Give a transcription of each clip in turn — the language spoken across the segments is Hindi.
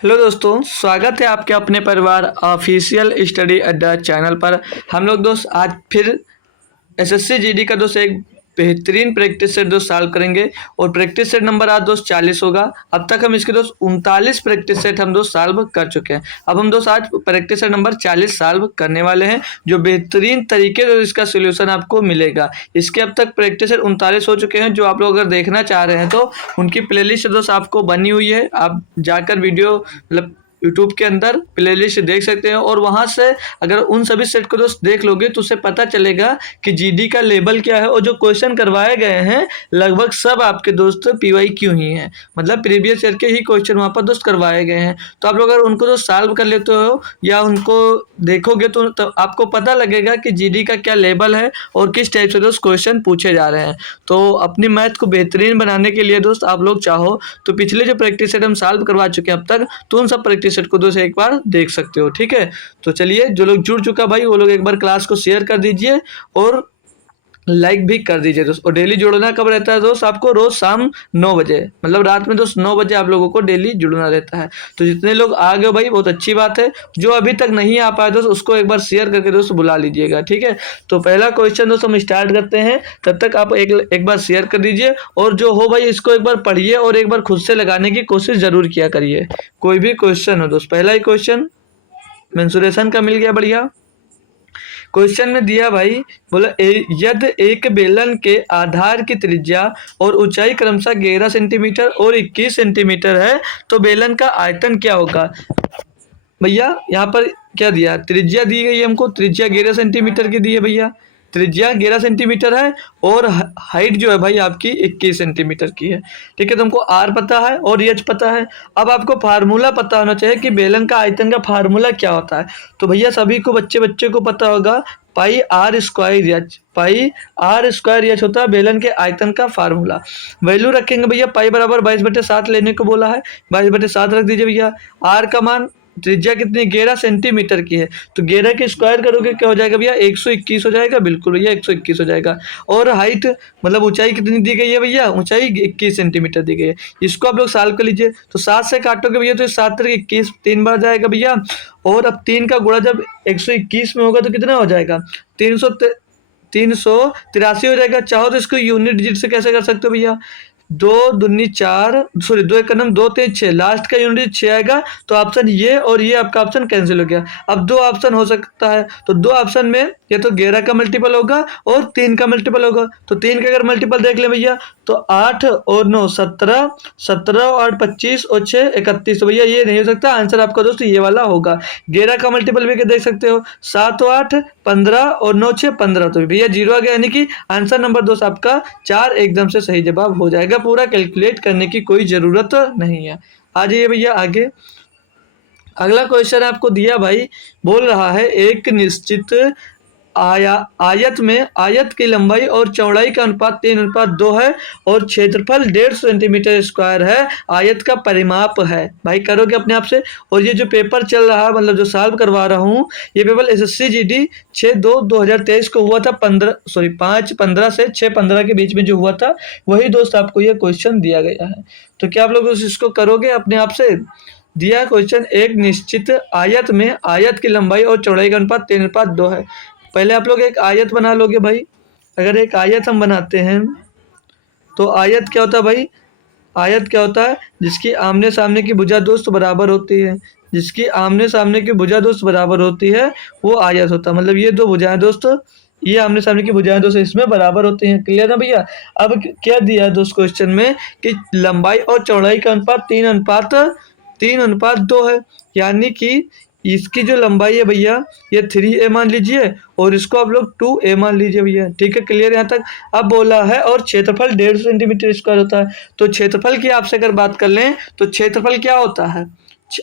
हेलो दोस्तों, स्वागत है आपके अपने परिवार ऑफिशियल स्टडी अड्डा चैनल पर। हम लोग दोस्त आज फिर एसएससी जीडी का दोस्त एक बेहतरीन प्रैक्टिस सेट दोस्त सॉल्व करेंगे और प्रैक्टिस सेट नंबर आज दोस्त 40 होगा। अब तक हम इसके दोस्त 39 प्रैक्टिस सेट हम दोस्त सॉल्व कर चुके हैं। अब हम दोस्त आज प्रैक्टिस सेट नंबर 40 सॉल्व करने वाले हैं, जो बेहतरीन तरीके से इसका सोल्यूशन आपको मिलेगा। इसके अब तक प्रैक्टिस सेट 39 हो चुके हैं। जो आप लोग अगर देखना चाह रहे हैं तो उनकी प्लेलिस्ट दोस्त आपको बनी हुई है। आप जाकर वीडियो मतलब यूट्यूब के अंदर प्लेलिस्ट देख सकते हैं और वहाँ से अगर उन सभी सेट को दोस्त देख लोगे तो उसे पता चलेगा कि जीडी का लेवल क्या है और जो क्वेश्चन करवाए गए हैं लगभग सब आपके दोस्त PYQ ही हैं, मतलब प्रीवियस ईयर के ही क्वेश्चन वहाँ पर दोस्त करवाए गए हैं। तो आप लोग अगर उनको दोस्त सॉल्व कर लेते हो या उनको देखोगे तो आपको पता लगेगा कि जीडी का क्या लेवल है और किस टाइप से दोस्त क्वेश्चन पूछे जा रहे हैं। तो अपनी मैथ को बेहतरीन बनाने के लिए दोस्त आप लोग चाहो तो पिछले जो प्रैक्टिस सेट हम सॉल्व करवा चुके हैं अब तक, तो उन सब प्रैक्टिस सेट को दोस्त एक बार देख सकते हो। ठीक है, तो चलिए जो लोग जुड़ चुका भाई वो लोग एक बार क्लास को शेयर कर दीजिए और लाइक भी कर दीजिए दोस्त। और डेली जुड़ना कब रहता है दोस्त? आपको रोज शाम 9 बजे, मतलब रात में दोस्त 9 बजे आप लोगों को डेली जुड़ना रहता है। तो जितने लोग आ गए भाई बहुत अच्छी बात है। जो अभी तक नहीं आ पाए दोस्त उसको एक बार शेयर करके दोस्त बुला लीजिएगा। ठीक है, तो पहला क्वेश्चन दोस्त हम स्टार्ट करते हैं। तब तक आप एक बार शेयर कर दीजिए और जो हो भाई इसको एक बार पढ़िए और एक बार खुद से लगाने की कोशिश जरूर किया करिए। कोई भी क्वेश्चन हो दोस्त। पहला ही क्वेश्चन मेंसुरेशन का मिल गया, बढ़िया। क्वेश्चन में दिया भाई, बोला यदि एक बेलन के आधार की त्रिज्या और ऊंचाई क्रमशः 11 सेंटीमीटर और 21 सेंटीमीटर है तो बेलन का आयतन क्या होगा। भैया यहाँ पर क्या दिया, त्रिज्या दी गई है हमको, त्रिज्या 11 सेंटीमीटर की दी है भैया, त्रिज्या 11 सेंटीमीटर है और हाइट जो है भाई आपकी 21 सेंटीमीटर की है। ठीक है, तो हमको आर पता है और एच पता है। अब आपको फार्मूला पता होना चाहिए कि बेलन का आयतन का फार्मूला क्या होता है। तो भैया सभी को बच्चे को पता होगा pi R square H, pi R square H होता है बेलन के आयतन का फार्मूला। वैल्यू रखेंगे भैया, पाई बराबर 22/7 लेने को बोला है, 22/7 रख दीजिए भैया। आर का मान, त्रिज्या कितनी 11 सेंटीमीटर की है तो 11 के स्क्वायर करोगे क्या हो जाएगा भैया 121 हो जाएगा। बिल्कुल भैया 121 हो जाएगा। और हाइट मतलब ऊंचाई कितनी दी गई है भैया, ऊंचाई 21 सेंटीमीटर दी गई है। इसको आप लोग सॉल्व कर लीजिए। तो 7 से काटोगे भैया तो 7 3 21 3 बार जाएगा भैया। और अब 3 का गुणा जब 121 में होगा तो कितना हो जाएगा 383 हो जाएगा। चाहो तो इसको यूनिट डिजिट से कैसे कर सकते हो भैया, 2 दूनी 4, सॉरी 2 एक नम 2 3 6, लास्ट का यूनिट 6 आएगा। तो ऑप्शन ये और ये आपका ऑप्शन कैंसिल हो गया। अब 2 ऑप्शन हो सकता है तो 2 ऑप्शन में या तो 11 का मल्टीपल होगा और 3 का मल्टीपल होगा। तो 3 का अगर मल्टीपल देख ले भैया तो 8 और 9 17, 17 और 25 और 6 31। तो भैया ये नहीं हो सकता, आंसर आपका दोस्त ये वाला होगा। 11 का मल्टीपल भी देख सकते हो, 7 और 8 15 और 9 6 15। तो भैया 0 आ गया, यानी कि आंसर नंबर दोस्त आपका 4 एकदम से सही जवाब हो जाएगा। पूरा कैलकुलेट करने की कोई जरूरत नहीं है। आ जाइए भैया आगे। अगला क्वेश्चन आपको दिया भाई, बोल रहा है एक निश्चित आयत में आयत की लंबाई और चौड़ाई का अनुपात 3:2 है और क्षेत्रफल 150 सेंटीमीटर स्क्वायर है। आयत का परिमाप है। भाई करोगे अपने आप से। और ये जो पेपर चल रहा है मतलब जो सॉल्व करवा रहा हूँ ये पेपर SSC GD 6/2/2023 को हुआ था, 5/15 से 6/15 के बीच में जो हुआ था वही दोस्त आपको ये क्वेश्चन दिया गया है। तो क्या आप लोग इसको करोगे अपने आप से। दिया क्वेश्चन, एक निश्चित आयत में आयत की लंबाई और चौड़ाई का अनुपात 3:2 है। पहले आप लोग एक आयत बना लोगे भाई। अगर एक आयत हम बनाते हैं तो आयत क्या होता है भाई, आयत क्या होता है जिसकी आमने सामने की भुजा दोस्त बराबर होती है, जिसकी आमने सामने की भुजा दोस्त बराबर होती है वो आयत होता है। मतलब ये दो भुजाएं दोस्त, ये आमने सामने की भुजाएं दोस्त इसमें बराबर होती हैं। क्लियर ना भैया। अब क्या दिया है दोस्त क्वेश्चन में कि लंबाई और चौड़ाई का अनुपात 3:2 है, यानी कि इसकी जो लंबाई है भैया ये 3a मान लीजिए और इसको आप लोग 2a मान लीजिए भैया। ठीक है, क्लियर यहाँ तक। अब बोला है और क्षेत्रफल 150 सेंटीमीटर स्क्वायर होता है। तो क्षेत्रफल की आपसे अगर बात कर लें तो क्षेत्रफल क्या होता है,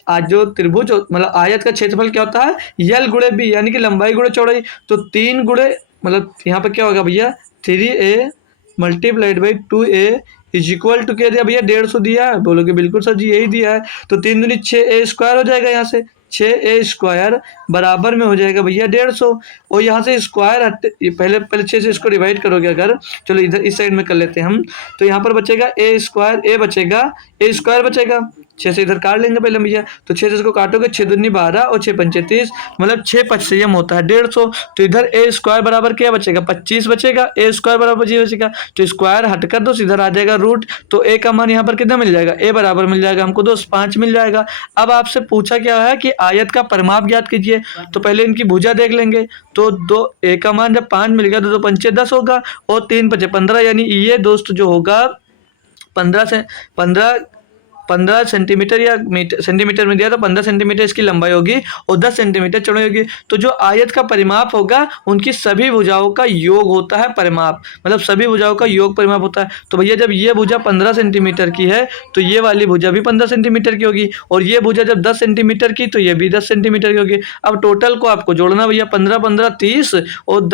आज जो त्रिभुज मतलब आयत का क्षेत्रफल क्या होता है L गुणे B, यानी कि लंबाई गुणे चौड़ाई। तो 3 गुणे मतलब यहाँ पर क्या होगा भैया 3a multiplied by 2a is equal to क्या दिया भैया 150 दिया है। बोलोगे बिल्कुल सर जी यही दिया है। तो 3 दूनी 6a स्क्वायर हो जाएगा, यहाँ से 6a स्क्वायर बराबर में हो जाएगा भैया 150। और यहाँ से स्क्वायर पहले 6 से इसको डिवाइड करोगे अगर, चलो इधर इस साइड में कर लेते हैं हम। तो यहाँ पर बचेगा a स्क्वायर, a बचेगा a स्क्वायर बचेगा 6 से इधर काट लेंगे पहले भैया, तो 6 से इसको काटोगे, 6 दूनी 12 और 6 पंचे 30, मतलब 6 पचम होता है 150। तो इधर ए स्क्वायर बराबर क्या बचेगा, 25 बचेगा, ए स्क्वायर बराबर 25 बचेगा, तो स्क्वायर हटकर दोस्त इधर आ जाएगा रूट, तो ए का मान यहाँ पर कितना मिल जाएगा, ए बराबर मिल जाएगा हमको दोस्त 5 मिल जाएगा। अब आपसे पूछा क्या है कि आयत का परिमाप ज्ञात कीजिए, तो पहले इनकी भुजा देख लेंगे। तो दो ए का मान जब 5 मिल गया तो 2 पंचे 10 होगा और 3 पंचे 15, यानी ये दोस्त जो होगा 15 सेंटीमीटर या सेंटीमीटर में दिया तो 15 सेंटीमीटर इसकी लंबाई होगी और 10 सेंटीमीटर चौड़ाई होगी। तो जो आयत का परिमाप होगा उनकी सभी भुजाओं का योग होता है परिमाप, मतलब सभी भुजाओं का योग परिमाप होता है। तो भैया जब ये भुजा 15 सेंटीमीटर की है तो ये वाली भुजा भी 15 सेंटीमीटर की होगी, और ये भुजा जब 10 सेंटीमीटर की तो ये भी 10 सेंटीमीटर की होगी। अब टोटल को आपको जोड़ना भैया, 15 15 30 और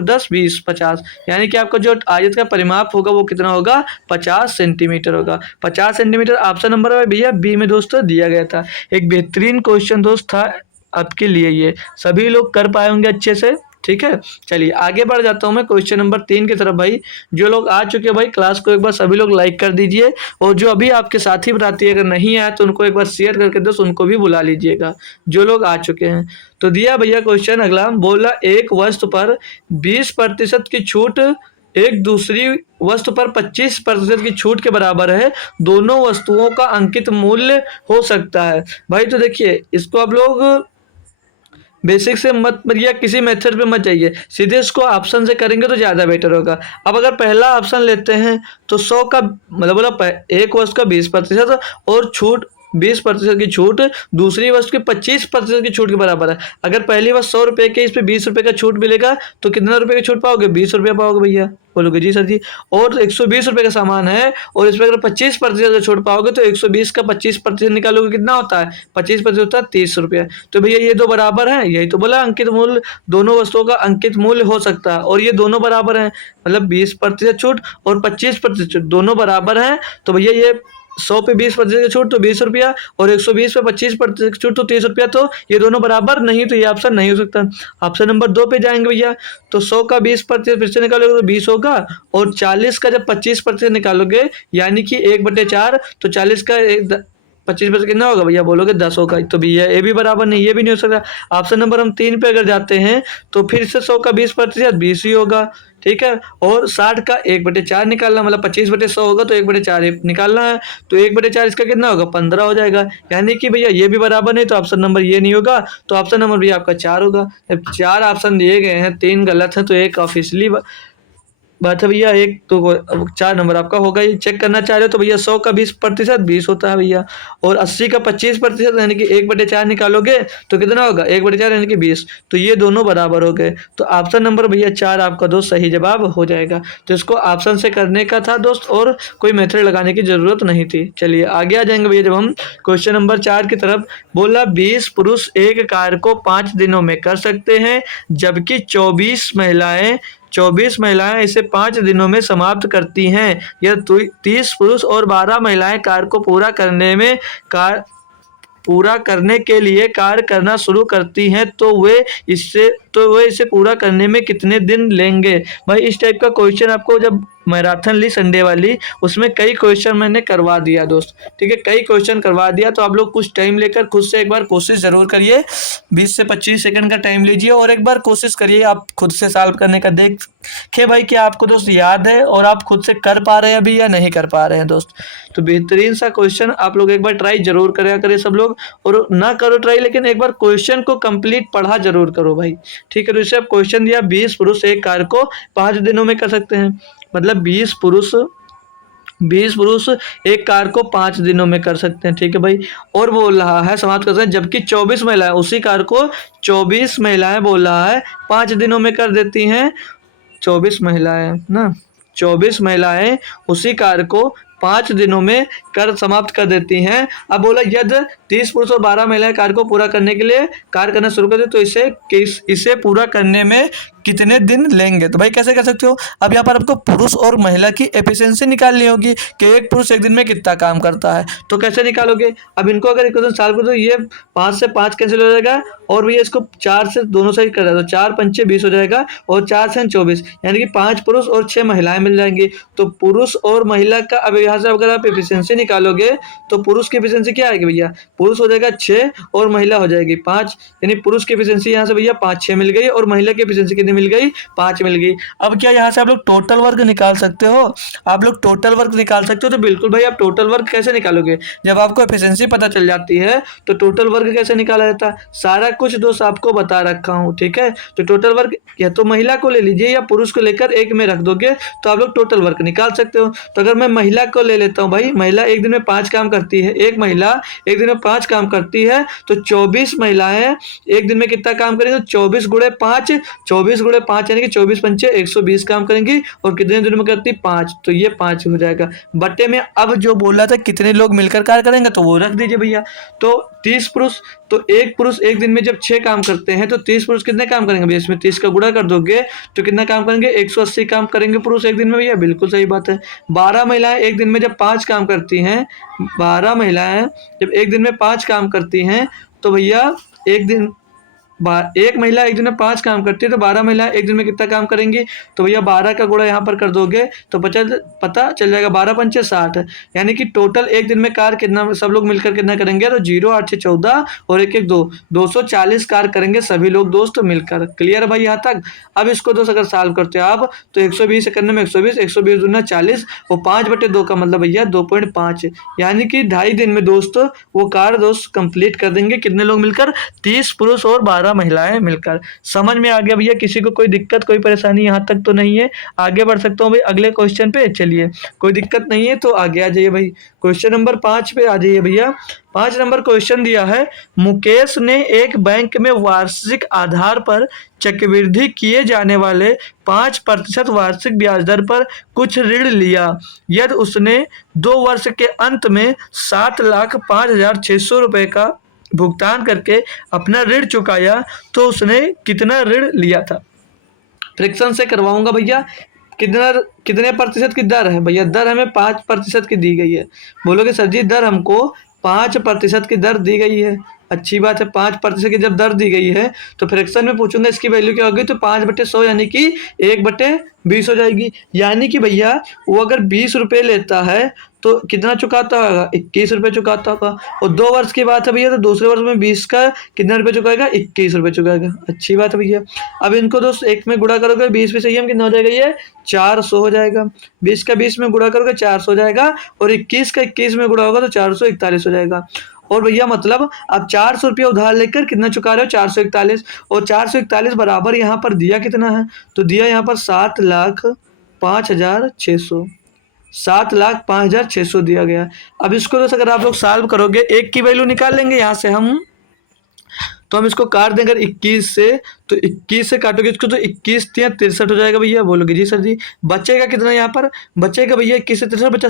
10 20 50, यानी कि आपका जो आयत का परिमाप होगा वो कितना होगा, 50 सेंटीमीटर होगा। 50 सेंटीमीटर ऑप्शन नंबर भैया बी में दोस्तों दिया गया था। एक बेहतरीन क्वेश्चन दोस्त था आपके लिए, ये सभी लोग कर पाए होंगे अच्छे से। ठीक है, चलिए आगे बढ़ जाता हूं मैं क्वेश्चन नंबर 3 की तरफ। भाई जो लोग आ चुके हैं भाई क्लास को एक बार सभी लोग लाइक कर दीजिए, और जो अभी आपके साथी बताती अगर नहीं आया तो उनको एक बार शेयर करके दोस्त उनको भी बुला लीजिएगा जो लोग आ चुके हैं। तो दिया भैया क्वेश्चन अगला, बोला एक वस्तु पर 20% की छूट एक दूसरी वस्तु पर 25% की छूट के बराबर है, दोनों वस्तुओं का अंकित मूल्य हो सकता है। भाई तो देखिए इसको आप लोग बेसिक से मत या किसी मेथड पे मत जाइए, सीधे इसको ऑप्शन से करेंगे तो ज़्यादा बेटर होगा। अब अगर पहला ऑप्शन लेते हैं तो 100 का मतलब बोला एक वस्तु का 20% और छूट 20% की छूट दूसरी वस्तु की 25% की छूट के बराबर है। अगर पहली वस्तु 100 रुपये की, इस पे 20 रुपये का छूट मिलेगा तो कितना रुपये की छूट पाओगे, 20 रुपये पाओगे भैया, बोलोगे जी सर जी। और 120 रुपये का सामान है और इस पर अगर 25% का छूट पाओगे तो 120 का 25% निकालोगे कितना होता है, 25% होता है 30 रुपये। तो भैया ये दो बराबर हैं, यही तो बोला अंकित मूल्य, दोनों वस्तुओं का अंकित मूल्य हो सकता है, और ये दोनों बराबर हैं, मतलब 20% छूट और 25% छूट दोनों बराबर हैं। तो भैया ये 100 पे 20% की छूट तो 20 रुपया और 120 पे 25% की छूट तो 30 रुपया, तो ये दोनों बराबर नहीं, तो ये ऑप्शन नहीं हो सकता। ऑप्शन नंबर 2 पे जाएंगे भैया, तो 100 का 20% फिर से निकालोगे तो 20 होगा, और 40 का जब 25% निकालोगे यानी कि 1/4, तो 40 का 25% कितना होगा भैया, बोलोगे 10 होगा। तो भैया ये भी बराबर नहीं, ये भी नहीं हो सकता। ऑप्शन नंबर हम 3 पे अगर जाते हैं तो फिर से 100 का 20% 20 ही होगा, ठीक है, और 60 का 1/4 निकालना, मतलब 25/100 होगा तो 1/4 निकालना है, तो 1/4 इसका कितना होगा, 15 हो जाएगा, यानी कि भैया ये भी बराबर नहीं, तो ऑप्शन नंबर ये नहीं होगा, तो ऑप्शन नंबर भैया आपका 4 होगा। जब 4 ऑप्शन दिए गए हैं, 3 गलत है तो एक ऑफिशियली बात है भैया, एक तो 4 नंबर आपका होगा। ये चेक करना चाह रहे हो तो भैया 100 का 20% 20 होता है भैया, और 80 का 25% यानी कि 1/4 निकालोगे तो कितना होगा, 1/4 यानी कि 20, तो ये दोनों बराबर हो गए। तो ऑप्शन नंबर भैया 4 आपका दोस्त सही जवाब हो जाएगा। तो इसको ऑप्शन से करने का था दोस्त, और कोई मेथड लगाने की जरूरत नहीं थी। चलिए आगे आ जाएंगे भैया, जब हम क्वेश्चन नंबर 4 की तरफ, बोला 20 पुरुष एक कार्य को 5 दिनों में कर सकते हैं, जबकि 24 महिलाएं इसे 5 दिनों में समाप्त करती हैं। यह 30 पुरुष और 12 महिलाएं कार्य को पूरा करने के लिए कार्य करना शुरू करती हैं, तो वे इसे पूरा करने में कितने दिन लेंगे। भाई इस टाइप का क्वेश्चन आपको जब मैराथन ली संडे वाली, उसमें कई क्वेश्चन मैंने करवा दिया दोस्त, ठीक है, कई क्वेश्चन करवा दिया। तो आप लोग कुछ टाइम लेकर खुद से एक बार कोशिश जरूर करिए, 20 से 25 सेकंड का टाइम लीजिए और एक बार कोशिश करिए आप खुद से सॉल्व करने का। देखिए भाई कि आपको दोस्त याद है और आप खुद से कर पा रहे हैं अभी या नहीं कर पा रहे हैं दोस्त। तो बेहतरीन सा क्वेश्चन आप लोग एक बार ट्राई जरूर करें सब लोग, और ना करो ट्राई लेकिन एक बार क्वेश्चन को कंप्लीट पढ़ा जरूर करो भाई, ठीक है। तो इससे अब क्वेश्चन दिया 20 पुरुष एक कार्य को 5 दिनों में कर सकते हैं, मतलब 20 पुरुष एक कार्य को 5 दिनों में कर सकते हैं, ठीक है भाई। और बोल रहा है समाप्त कर सकते हैं, जबकि 24 महिलाएं उसी कार्य को 24 महिलाएं बोल रहा है 5 दिनों में कर देती हैं। 24 महिलाएं उसी कार्य को 5 दिनों में कर समाप्त कर देती हैं। अब बोला यदि 30 पुरुष और 12 महिलाएं कार्य को पूरा करने के लिए कार्य करना शुरू कर दे तो इसे पूरा करने में कितने दिन लेंगे। तो भाई कैसे कर सकते हो, अब यहाँ पर आपको पुरुष और महिला की एफिशिएंसी निकालनी होगी कि एक पुरुष एक दिन में कितना काम करता है। तो कैसे निकालोगे, अब इनको अगर इक्वेशन सॉल्व करो तो ये 5 से 5 कैंसिल हो जाएगा और भैया इसको 4 से दोनों साइड कर दो, 4 पंचे 20 हो जाएगा और 4 से 24, यानी कि 5 पुरुष और 6 महिलाएं मिल जाएंगी। तो पुरुष और महिला का अब यहाँ से अगर आप एफिशिएंसी निकालोगे तो पुरुष की एफिशिएंसी क्या आएगी भैया, पुरुष हो जाएगा 6 और महिला हो जाएगी 5, यानी पुरुष की एफिशिएंसी यहाँ से भैया 5 6 मिल गई और महिला की एफिशिएंसी कितनी मिल गई, 5 मिल गई। अब क्या यहाँ से आप लोग टोटल वर्क निकाल सकते हो, आप लोग टोटल वर्क निकाल सकते हो। तो बिल्कुल भाई, आप टोटल वर्क कैसे निकालोगे, जब आपको एफिशिएंसी पता चल जाती है तो टोटल वर्क कैसे निकाला जाता है, सारा कुछ दोस्त आपको बता रखा हूँ, ठीक है। तो टोटल वर्क या तो महिला को ले लीजिए या पुरुष को लेकर एक में रख दोगे तो आप लोग टोटल वर्क निकाल सकते हो। तो अगर मैं महिला को ले लेता हूँ भाई, महिला एक दिन में 5 काम करती है, एक महिला एक दिन में 5 काम करती है, तो 24 महिलाएं एक दिन में कितना काम करेंगे, 24 गुणे 5, 24 गुणे 5 यानी कि 24 पंचे 120 काम करेंगी और कितने दिन में करती 5, तो ये 5 हो जाएगा। बट्टे में अब जो बोला था कितने लोग मिलकर कार्य करेंगे तो वो रख दीजिए भैया। तो 30 पुरुष, तो एक पुरुष एक दिन में जब 6 काम करते हैं तो 30 पुरुष कितने काम करेंगे भैया, इसमें 30 का गुणा कर दोगे तो कितना काम करेंगे, 180 काम करेंगे पुरुष एक दिन में भैया, बिल्कुल सही बात है। 12 महिलाएं एक दिन में जब 5 काम करती हैं, 12 महिलाएं जब एक दिन में 5 काम करती हैं तो भैया एक महिला एक दिन में 5 काम करती है तो 12 महिलाएं एक दिन में कितना काम करेंगी, तो भैया 12 का गुणा यहाँ पर कर दोगे तो पता चल जाएगा 12 पंचे 60, यानी कि टोटल एक दिन में कार्य कितना सब लोग मिलकर कितना करेंगे, तो 0 8 6 14 और 1 1 2 240 कार्य करेंगे सभी लोग दोस्त मिलकर। क्लियर है भाई यहाँ तक। अब इसको दोस्त अगर सॉल्व करते हो आप तो 120 करने में 120, 120 दूना 40 और 5/2 का मतलब भैया 2.5, यानी कि 2.5 दिन में दोस्त वो कार्य दोस्त कंप्लीट कर देंगे कितने लोग मिलकर, 30 पुरुष और 12 महिलाएं मिलकर। समझ में आ गया भैया, किसी को कोई दिक्कत कोई परेशानी यहाँ तक तो नहीं है, आगे बढ़ सकता हूँ भाई अगले क्वेश्चन पे। चलिए कोई दिक्कत नहीं है तो आगे आ जाइए भाई, क्वेश्चन नंबर 5 पे आ जाइए भैया। 5 नंबर क्वेश्चन दिया है, मुकेश ने एक बैंक में वार्षिक आधार पर चक्रवृद्धि किए जाने वाले 5% वार्षिक ब्याज दर पर कुछ ऋण लिया। यदि उसने 2 वर्ष के अंत में 7,05,600 रुपए का भुगतान करके अपना ऋण चुकाया तो उसने कितना ऋण लिया था। फ्रैक्शन से करवाऊंगा भैया, कितने प्रतिशत की दर है भैया, दर हमें 5% की दी गई है। बोलोगे सर जी दर हमको 5% की दर दी गई है, अच्छी बात है। 5% की जब दर दी गई है तो फ्रैक्शन में पूछूंगा इसकी वैल्यू क्या होगी, तो 5/100 यानी कि 1/20 हो जाएगी। यानी कि भैया वो अगर 20 रुपये लेता है तो कितना चुकाता होगा, 21 रुपये चुकाता होगा। और 2 वर्ष की बात है भैया तो दूसरे वर्ष में 20 का कितना रुपये चुकाएगा, 21 रुपये चुकाएगा। अच्छी बात है भैया। अब इनको दोस्त एक में गुणा करोगे 20 पे सही हम कितना हो जाएगा, ये 400 हो जाएगा। 20 का 20 में गुणा करोगे 400 हो जाएगा और 21 का 21 में गुणा होगा तो 441 हो जाएगा। और भैया मतलब आप 400 रुपया उधार लेकर कितना चुका रहे हो, 441, और 441 बराबर यहाँ पर दिया कितना है, तो दिया यहाँ पर 7,05,600, 7,05,600 दिया गया। अब इसको तो अगर आप लोग सॉल्व करोगे एक की वैल्यू निकाल लेंगे यहाँ से हम, तो हम इसको काट देंगे 21 से, तो 21 से काटोगे इसको तो 21 या 63 हो जाएगा भैया। बोलोगे जी सर जी बचेगा कितना, यहाँ पर बचेगा भैया 21 से 63 बचा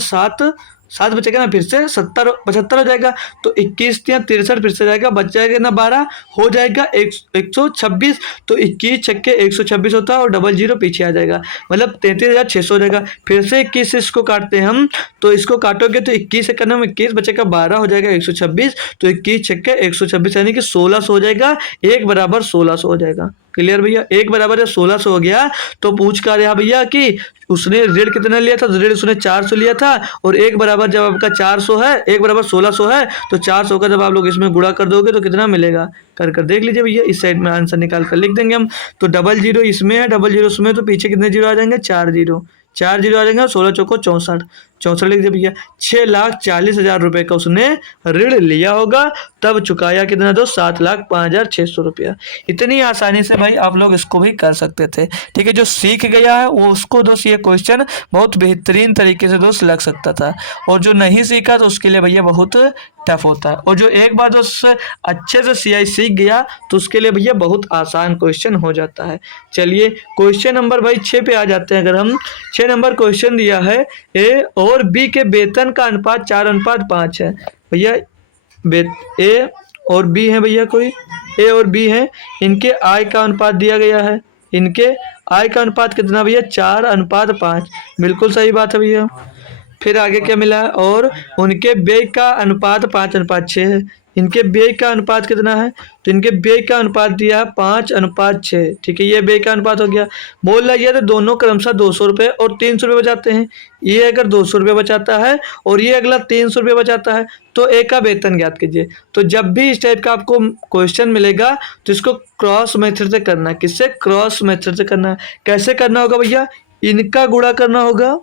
7 बचेगा ना, फिर से 75 हो जाएगा, तो 21 या 63 फिर से जाएगा, बच जाएगा ना 12 हो जाएगा 126, तो 21 छक्के 126 होता है और 00 पीछे आ जाएगा, मतलब 33,600 हो जाएगा। फिर से 21 से इसको काटते हैं हम, तो इसको काटोगे तो 21 से करने में 21 बचेगा 12 हो जाएगा 126, तो 21 छक्के 126 यानी कि 1600 हो जाएगा, 1 बराबर 1600 हो जाएगा। क्लियर भैया, 1 बराबर 1600 हो गया। तो पूछ कर रहा भैया कि उसने ऋण कितना लिया था, तो ऋण उसने 400 लिया था, और 1 बराबर जब आपका 400 है, 1 बराबर 1600 है, तो 400 का जब आप लोग इसमें गुणा कर दोगे तो कितना मिलेगा, कर देख लीजिए भैया। इस साइड में आंसर निकाल कर लिख देंगे हम। तो 00 इसमें है, 00 उसमें, तो पीछे कितने जीरो आ जाएंगे, 4 जीरो आ जाएंगे, 16 चौको 64 लिख दिया भैया। 6,40,000 रुपए का उसने ऋण लिया होगा, तब चुकाया कितना, तो 7,05,600 रुपया। इतनी आसानी से भाई आप लोग इसको भी कर सकते थे, ठीक है। जो सीख गया है वो उसको दोस्त ये क्वेश्चन बहुत बेहतरीन तरीके से दोस्त लग सकता था, और जो नहीं सीखा तो उसके लिए भैया बहुत टफ होता है, और जो एक बार दोस्त अच्छे से CI सीख गया तो उसके लिए भैया बहुत आसान क्वेश्चन हो जाता है। चलिए क्वेश्चन नंबर भाई 6 पे आ जाते हैं। अगर हम 6 नंबर क्वेश्चन दिया है, ए और बी के वेतन का अनुपात 4:5 है भैया। ए और बी है भैया, कोई ए और बी है, इनके आय का अनुपात दिया गया है, इनके आय का अनुपात कितना भैया 4:5। बिल्कुल सही बात है भैया। फिर आगे क्या मिला है, और उनके व्यय का अनुपात 5:6 है। इनके व्यय का अनुपात कितना है, तो इनके व्यय का अनुपात दिया है 5:6। ठीक है, ये व्यय का अनुपात हो गया। बोल रहा है ये तो दोनों क्रमशः 200 रुपये और 300 रुपये बचाते हैं। ये अगर 200 रुपये बचाता है और ये अगला 300 रुपये बचाता है, तो ए का वेतन ज्ञात कीजिए। तो जब भी इस टाइप का आपको क्वेश्चन मिलेगा तो इसको क्रॉस मेथड से करना है। किससे? क्रॉस मेथड से करना है। कैसे करना होगा भैया? इनका गुणा करना होगा,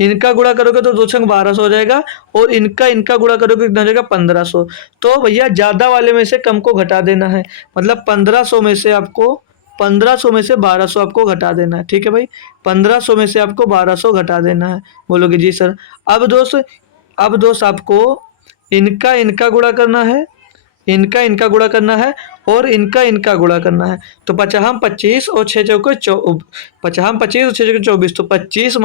इनका गुणा करोगे तो 2×1200 हो जाएगा, और इनका इनका गुणा करोगे कितना हो जाएगा 1500। तो भैया ज़्यादा वाले में से कम को घटा देना है, मतलब 1500 में से आपको 1500 में से 1200 आपको घटा देना है। ठीक है भाई, 1500 में से आपको 1200 घटा देना है। बोलोगे जी सर। अब दोस्त आपको इनका इनका गुणा करना है, इनका इनका गुणा करना है, और इनका इनका गुणा करना है। तो 50 25 और 6 चौके 50 25 और 6 चौके 24, तो 25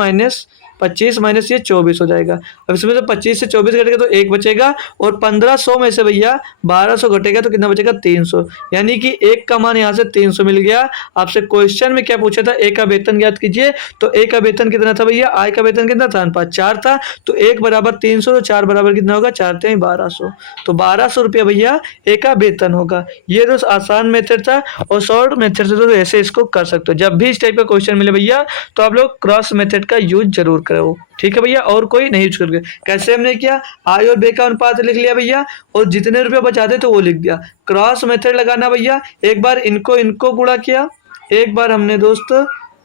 माइनस ये 24 हो जाएगा। अब इसमें से 25 से 24 घटेगा तो 1 बचेगा, और 1500 में से भैया 1200 घटेगा तो कितना बचेगा 300। यानी कि 1 का मान यहाँ से 300 मिल गया। आपसे क्वेश्चन में क्या पूछा था? ए का वेतन ज्ञात कीजिए। तो ए का वेतन कितना था भैया? आय का वेतन कितना था? अनुपात 4 था। तो 1 बराबर 300, तो 4 बराबर कितना होगा? 4 × 1200। तो 1200 रुपया भैया ए का वेतन होगा। ये तो आसान मेथड था, और शॉर्ट मेथड से तो ऐसे इसको कर सकते हो। जब भी इस टाइप का क्वेश्चन मिले भैया तो आप लोग क्रॉस मेथड का यूज जरूर करो। ठीक है भैया, और कोई नहीं यूज करके। कैसे हमने किया? आय और व्यय का अनुपात लिख लिया भैया, और जितने रुपए बचाते तो वो लिख दिया। क्रॉस मेथड लगाना भैया, एक बार इनको इनको गुणा किया, एक बार हमने दोस्त,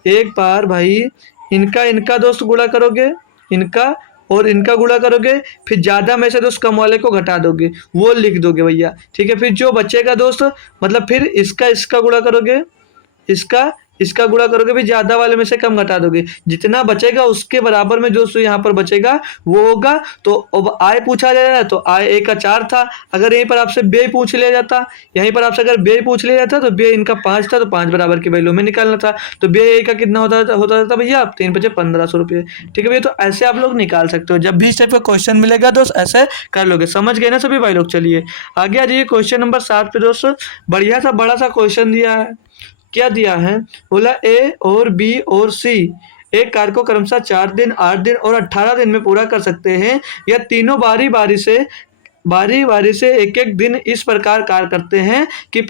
एक बार भाई इनका इनका दोस्त गुणा करोगे, इनका और इनका गुणा करोगे, फिर ज़्यादा में से दोस्त कम वाले को घटा दोगे, वो लिख दोगे भैया। ठीक है, फिर जो बचेगा दोस्त, मतलब फिर इसका इसका गुणा करोगे, इसका इसका गुणा करोगे, फिर ज़्यादा वाले में से कम घटा दोगे, जितना बचेगा उसके बराबर में दोस्तों यहाँ पर बचेगा वो होगा। तो अब आय पूछा जा रहा है, तो आय ए का 4 था। अगर यहीं पर आपसे व्यय पूछ लिया जाता, यहीं पर आपसे अगर व्यय पूछ लिया जाता, तो व्यय इनका 5 था, तो 5 बराबर की वैल्यू में निकालना था। तो व्यय ए का कितना होता था भैया? 3 × 5 = 1500 रुपये। ठीक है भैया, तो ऐसे आप लोग निकाल सकते हो। जब भी इस टाइप का क्वेश्चन मिलेगा दोस्त ऐसे कर लोगे। समझ गए ना सभी भाई लोग? चलिए आगे आ जाइए। क्वेश्चन नंबर 7 पे दोस्त बढ़िया सा बड़ा सा क्वेश्चन दिया है। क्या दिया है? बोला ए और बी और सी एक कार्य को क्रमशः 4 दिन, 8 दिन और 18 दिन में पूरा कर सकते हैं। यह तीनों बारी बारी से एक एक दिन इस प्रकार कार्य करते हैं कि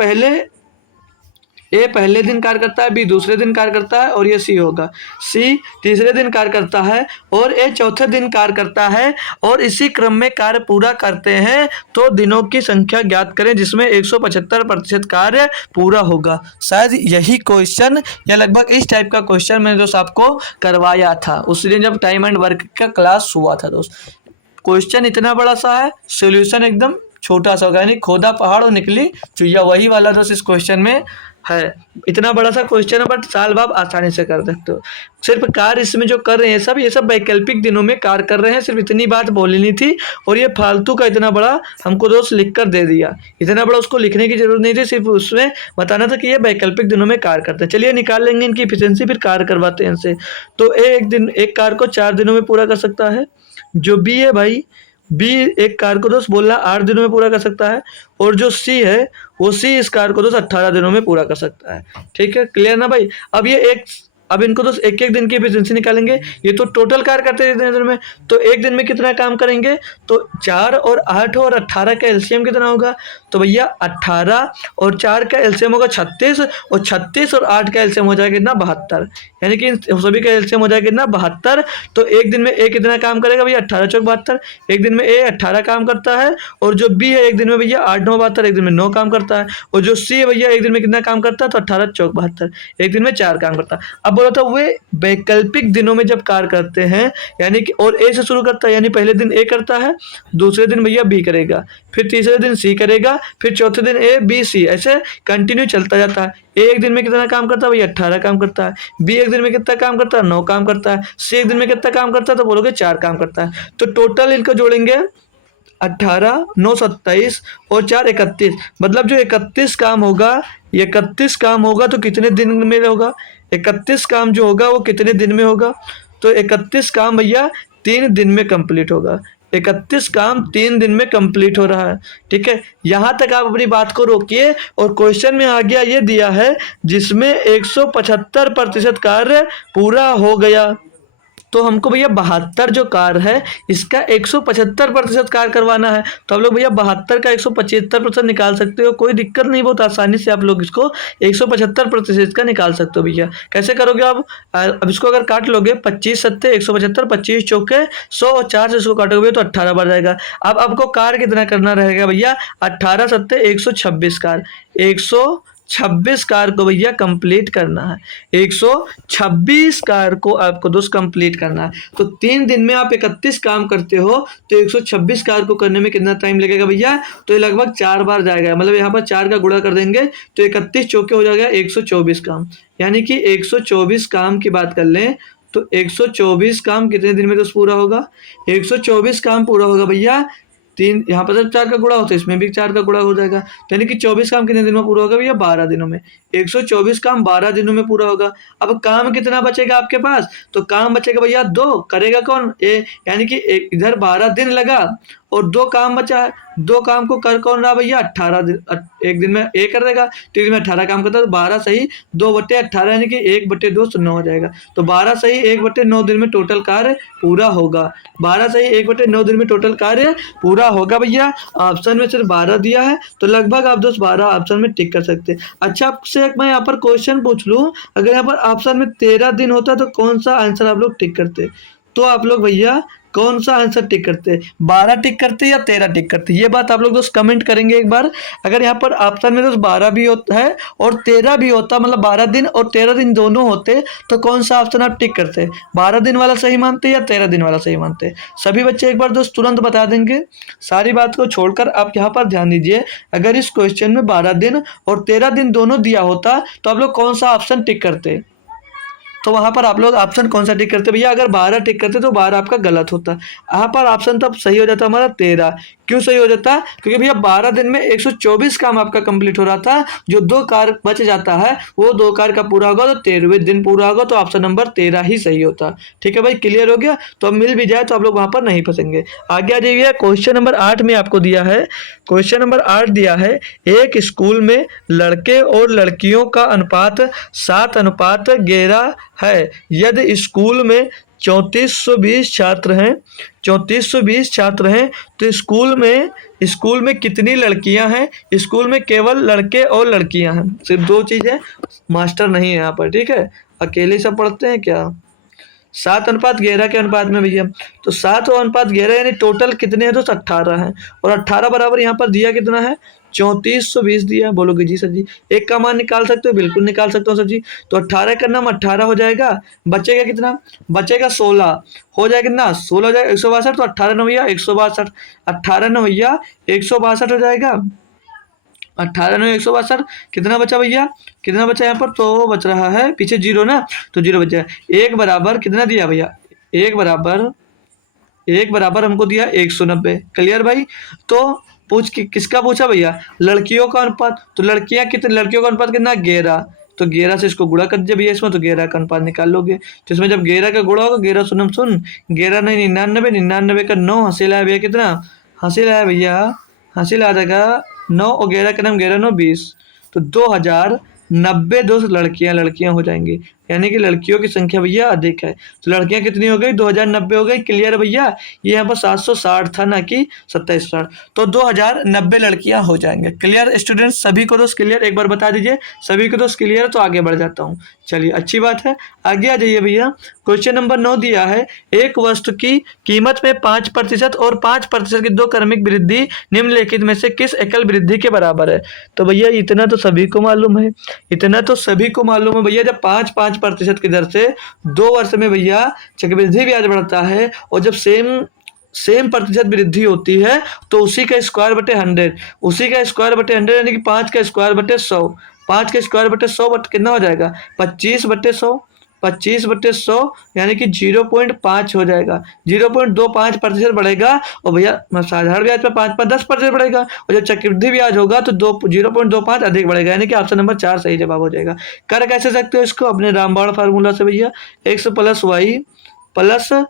ए पहले दिन कार्य करता है, बी दूसरे दिन कार्य करता है, और ये सी होगा। सी तीसरे दिन कार्य करता है, और ए चौथे दिन कार्य करता है, और इसी क्रम में कार्य पूरा करते हैं। तो दिनों की संख्या ज्ञात करें जिसमें 175% कार्य पूरा होगा। शायद यही क्वेश्चन या लगभग इस टाइप का क्वेश्चन मैंने दोस्त आपको करवाया था उस दिन जब टाइम एंड वर्क का क्लास हुआ था दोस्त। क्वेश्चन इतना बड़ा सा है, सोल्यूशन एकदम छोटा सा होगा, यानी खोदा पहाड़ और निकली चुईया, वही वाला दोस्त इस क्वेश्चन में है। इतना बड़ा सा क्वेश्चन है, बट साल आप आसानी से कर सकते हो। सिर्फ कार्य इसमें जो कर रहे हैं सब, ये सब वैकल्पिक दिनों में कार्य कर रहे हैं। सिर्फ इतनी बात बोलनी थी, और ये फालतू का इतना बड़ा हमको दोस्त लिख कर दे दिया। इतना बड़ा उसको लिखने की जरूरत नहीं थी, सिर्फ उसमें बताना था कि ये वैकल्पिक दिनों में कार्य करते हैं। चलिए निकाल लेंगे इनकी इफिशियंसी, फिर कार्य करवाते हैं इनसे। तो एक कार्य को 4 दिनों में पूरा कर सकता है। जो बी है भाई, बी एक कार्य को दोस्त बोल रहा 8 दिनों में पूरा कर सकता है, और जो सी है वो सी इस कार्य को दोस्त 18 दिनों में पूरा कर सकता है। ठीक है, क्लियर ना भाई? अब इनको दोस्त एक एक दिन की एफिशिएंसी निकालेंगे। ये तो टोटल कार्य करते हैं इतने दिन में, तो एक दिन में कितना काम करेंगे? तो 4 और 8 और 18 का एलसीएम कितना होगा? तो भैया 18 और 4 का एलसीएम होगा 36, और 36 और 8 का एलसीएम हो जाएगा कितना? 72। यानी कि इन सभी का एलसीएम हो जाएगा कितना? 72। तो एक दिन में ए कितना काम करेगा भैया? 18 × 4 = 72। एक दिन में ए 18 काम करता है, और जो बी है एक दिन में भैया 8 × 9 = 72, एक दिन में 9 काम करता है, और जो सी है भैया एक दिन में कितना काम करता है? तो 18 × 4 = 72, एक दिन में 4 काम करता है। अब बोला था वे वैकल्पिक दिनों में जब कार्य करते हैं, यानी कि और ए से शुरू करता है, यानी पहले दिन ए करता है, दूसरे दिन भैया बी करेगा, फिर तीसरे दिन सी करेगा, फिर चौथे दिन ए बी सी, ऐसे कंटिन्यू चलता जाता है। ए एक दिन में कितना काम करता है भैया? 18 काम करता है। बी एक दिन में कितना काम करता है? 9 काम करता है। सी एक दिन में कितना काम करता है? तो बोलोगे 4 काम करता है। तो टोटल इनको जोड़ेंगे 18, 9 27 और 4 31, मतलब जो 31 काम होगा, ये 31 काम होगा तो कितने दिन में होगा? 31 काम जो होगा वो कितने दिन में होगा? तो 31 काम भैया 3 दिन में कंप्लीट होगा। 31 काम 3 दिन में कंप्लीट हो रहा है। ठीक है, यहाँ तक आप अपनी बात को रोकिए। और क्वेश्चन में आगे ये दिया है जिसमें 175% कार्य पूरा हो गया। तो हमको भैया 72 जो कार है इसका 175% कार करवाना है। तो आप लोग भैया 72 का 175% निकाल सकते हो, कोई दिक्कत नहीं, बहुत आसानी से आप लोग इसको 175% का निकाल सकते हो। भैया कैसे करोगे आप? अब इसको अगर काट लोगे 25 सत्ते 175, 25 चौके 100 और 4 से इसको काटोगे तो 18 बढ़ जाएगा। अब आपको कार कितना करना रहेगा भैया? 18 सत्ते 126 कार, 126 कार को भैया कंप्लीट करना है। 126 कार को आपको दोस्त कंप्लीट करना है। तो 3 दिन में आप 31 काम करते हो तो 126 कार को करने में कितना टाइम लगेगा भैया? तो ये लगभग 4 बार जाएगा, मतलब यहाँ पर 4 का गुणा कर देंगे तो 31 चौके हो जाएगा 124 काम। यानी कि 124 काम की बात कर लें तो 124 काम कितने दिन में दोस्त पूरा होगा? 124 काम पूरा होगा भैया तीन, यहाँ पर जब 4 का गुणा होता है इसमें भी 4 का गुणा हो जाएगा, यानी कि 24 काम कितने दिन में पूरा होगा भैया? 12 दिनों में। 124 काम 12 दिनों में पूरा होगा। अब काम कितना बचेगा आपके पास? तो काम बचेगा भैया 2, करेगा कौन? यानी कि इधर 12 दिन लगा और 2 काम बचा है, 2 काम को कर कौन रहा भैया? 18 दिन, एक दिन में ए कर देगा, 3 दिन में 18 काम करता है तो 12 सही 2/18 यानी कि 1/2 तो 9 हो जाएगा। तो 12 सही 1/9 दिन में टोटल कार्य पूरा होगा। 12 सही 1/9 दिन में टोटल कार्य पूरा होगा भैया। ऑप्शन में सिर्फ 12 दिया है तो लगभग आप दोस्त 12 ऑप्शन में टिक कर सकते हैं। अच्छा, आपसे एक मैं यहाँ पर क्वेश्चन पूछ लूँ, अगर यहाँ पर ऑप्शन में 13 दिन होता तो कौन सा आंसर आप लोग टिक करते? तो आप लोग भैया कौन सा आंसर टिक करते? 12 टिक करते या 13 टिक करते? ये बात आप लोग दोस्त कमेंट करेंगे एक बार। अगर यहाँ पर ऑप्शन में दोस्त 12 भी होता है और 13 भी होता, मतलब 12 दिन और 13 दिन दोनों होते, तो कौन सा ऑप्शन आप टिक करते? 12 दिन वाला सही मानते या 13 दिन वाला सही मानते? सभी बच्चे एक बार दोस्त तुरंत बता देंगे। सारी बात को छोड़कर आप यहाँ पर ध्यान दीजिए, अगर इस क्वेश्चन में 12 दिन और 13 दिन दोनों दिया होता तो आप लोग कौन सा ऑप्शन टिक करते? तो वहां पर आप लोग ऑप्शन कौन सा टिक करते भैया? अगर 12 टिक करते तो 12 आपका गलत होता। यहाँ पर ऑप्शन तब सही हो जाता हमारा 13। क्यों सही हो जाता? क्योंकि भैया 12 दिन में 124 काम आपका कंप्लीट हो रहा था, जो 2 कार बच जाता है वो 2 कार का पूरा होगा तो 13वें दिन पूरा होगा, तो ऑप्शन नंबर 13 ही सही होता। ठीक है भाई, क्लियर हो गया? तो अब मिल भी जाए तो आप लोग वहां पर नहीं फंसेंगे। आगे आ जाइए, क्वेश्चन नंबर 8 में आपको दिया है, क्वेश्चन नंबर 8 दिया है, एक स्कूल में लड़के और लड़कियों का अनुपात 7:11 है। यदि स्कूल में 3420 छात्र हैं, 3420 छात्र हैं, तो स्कूल में कितनी लड़कियां हैं? स्कूल में केवल लड़के और लड़कियां हैं, सिर्फ 2 चीजें, मास्टर नहीं है यहाँ पर। ठीक है, अकेले सब पढ़ते हैं क्या? 7:11 के अनुपात में भैया, तो 7:11 यानी टोटल कितने हैं? तो 18 हैं, और 18 बराबर यहाँ पर दिया कितना है? 3420 दिया। बोलोगे जी सर जी एक का मान निकाल सकते हो? बिल्कुल निकाल सकते हो सर जी। तो 18 का नाम 18 हो जाएगा, बचेगा कितना? बचेगा 16, हो जाएगा कितना? 16 हो जाएगा 162, तो 18 9 भैया 162, 18 9 भैया 162 हो जाएगा। 18 9 162, कितना बचा भैया? कितना बचा यहाँ पर? तो बच रहा है पीछे 0 ना, तो 0 बच जाए। एक बराबर कितना दिया भैया? एक बराबर हमको दिया 190। क्लियर भाई? तो किसका पूछा भैया? लड़कियों का अनुपात। तो लड़कियां कितने, लड़कियों का अनुपात कितना? 11। तो 11 से इसको गुणा कर दीजिए भैया इसमें, तो 11 का अनुपात निकाल लोगे। तो इसमें जब 11 का गुणा होगा, 11 सुन 11 नहीं 99, 99 का 9 हासिल आया भैया, कितना हासिल आया भैया? हासिल आ जाएगा 9 और 11 का नाम 11 9 20, तो 2090 दोस्त लड़कियां हो जाएंगी, यानी कि लड़कियों की संख्या भैया अधिक है। तो लड़कियां कितनी हो गई? 2090 हो गई। क्लियर भैया? ये यहाँ पर 760 था ना कि 2760, तो 2090 लड़कियां हो जाएंगे। Clear students? सभी को दोस्त क्लियर? एक बार बता दीजिए सभी को दोस्त क्लियर, तो आगे बढ़ जाता हूँ। चलिए अच्छी बात है, आगे आ जाइए भैया। क्वेश्चन नंबर 9 दिया है, एक वस्तु की कीमत में 5% और 5% की 2 क्रमिक वृद्धि निम्नलिखित में से किस एकल वृद्धि के बराबर है? तो भैया इतना तो सभी को मालूम है, भैया जब 5% की दर से 2 वर्ष में भैया चक्रवृद्धि ब्याज बढ़ता है, और जब सेम प्रतिशत वृद्धि होती है तो उसी का स्क्वायर बटे 100, यानी कि 5 का स्क्वायर बटे 100, 5 के स्क्वायर बटे 100 बट कितना हो जाएगा? 25/100 यानी कि 0.5 हो जाएगा। 0.25% बढ़ेगा, और भैया साधारण ब्याज पर 5-10% बढ़ेगा, और जब चक्रवृद्धि ब्याज होगा तो 0.25 अधिक बढ़ेगा, यानी कि ऑप्शन नंबर 4 सही जवाब हो जाएगा। कर कैसे सकते हो इसको? अपने रामबाण फार्मूला से भैया, x + y +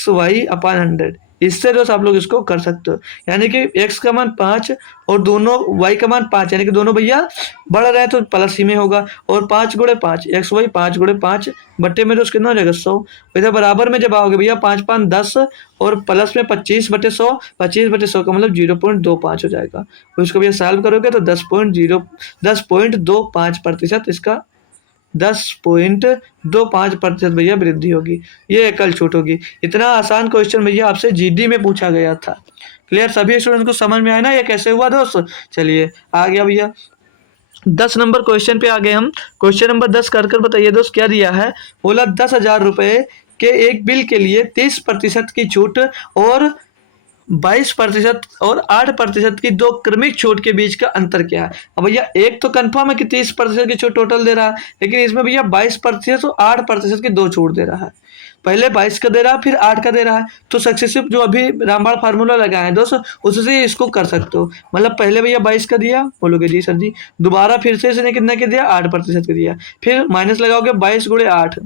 xy/100, इससे दोस्त आप लोग इसको कर सकते हो। यानी कि x का मान 5 और दोनों y का मान 5, यानी कि दोनों भैया बढ़ रहे हैं तो प्लस ही में होगा। और 5 गुणे 5 एक्स वाई 5 गुणे 5 बट्टे में दोस्त कितना हो जाएगा 100। इधर बराबर में जब आओगे भैया 5 5 10 और प्लस में 25 बटे 100, 25 बटे 100 का मतलब 0.25 हो जाएगा। तो इसको भैया सॉल्व करोगे तो 10.25% इसका 10.25% भैया वृद्धि होगी। ये एकल छूट होगी। इतना आसान क्वेश्चन भैया आपसे जीडी में पूछा गया था। क्लियर? सभी स्टूडेंट्स को समझ में आया ना ये कैसे हुआ दोस्त? चलिए आ गया भैया 10 नंबर क्वेश्चन पे आ गए हम। क्वेश्चन नंबर 10 कर बताइए दोस्त क्या दिया है। बोला 10,000 रुपये के एक बिल के लिए 30% की छूट और 22% और 8% की दो क्रमिक छूट के बीच का अंतर क्या है। अब भैया एक तो कंफर्म है कि 30% की छूट टोटल दे रहा है, लेकिन इसमें भैया 22% और 8% की दो छूट दे रहा है। पहले 22 का दे रहा है फिर 8 का दे रहा है, तो सक्सेसिव जो अभी रामबाण फार्मूला लगाए हैं दोस्त उससे इसको कर सकते हो। मतलब पहले भैया 22 का दिया, बोलोगे जी सर जी, दोबारा फिर से इसने कितना के दिया 8% का दिया, फिर माइनस लगाओगे 22 गुणे 8,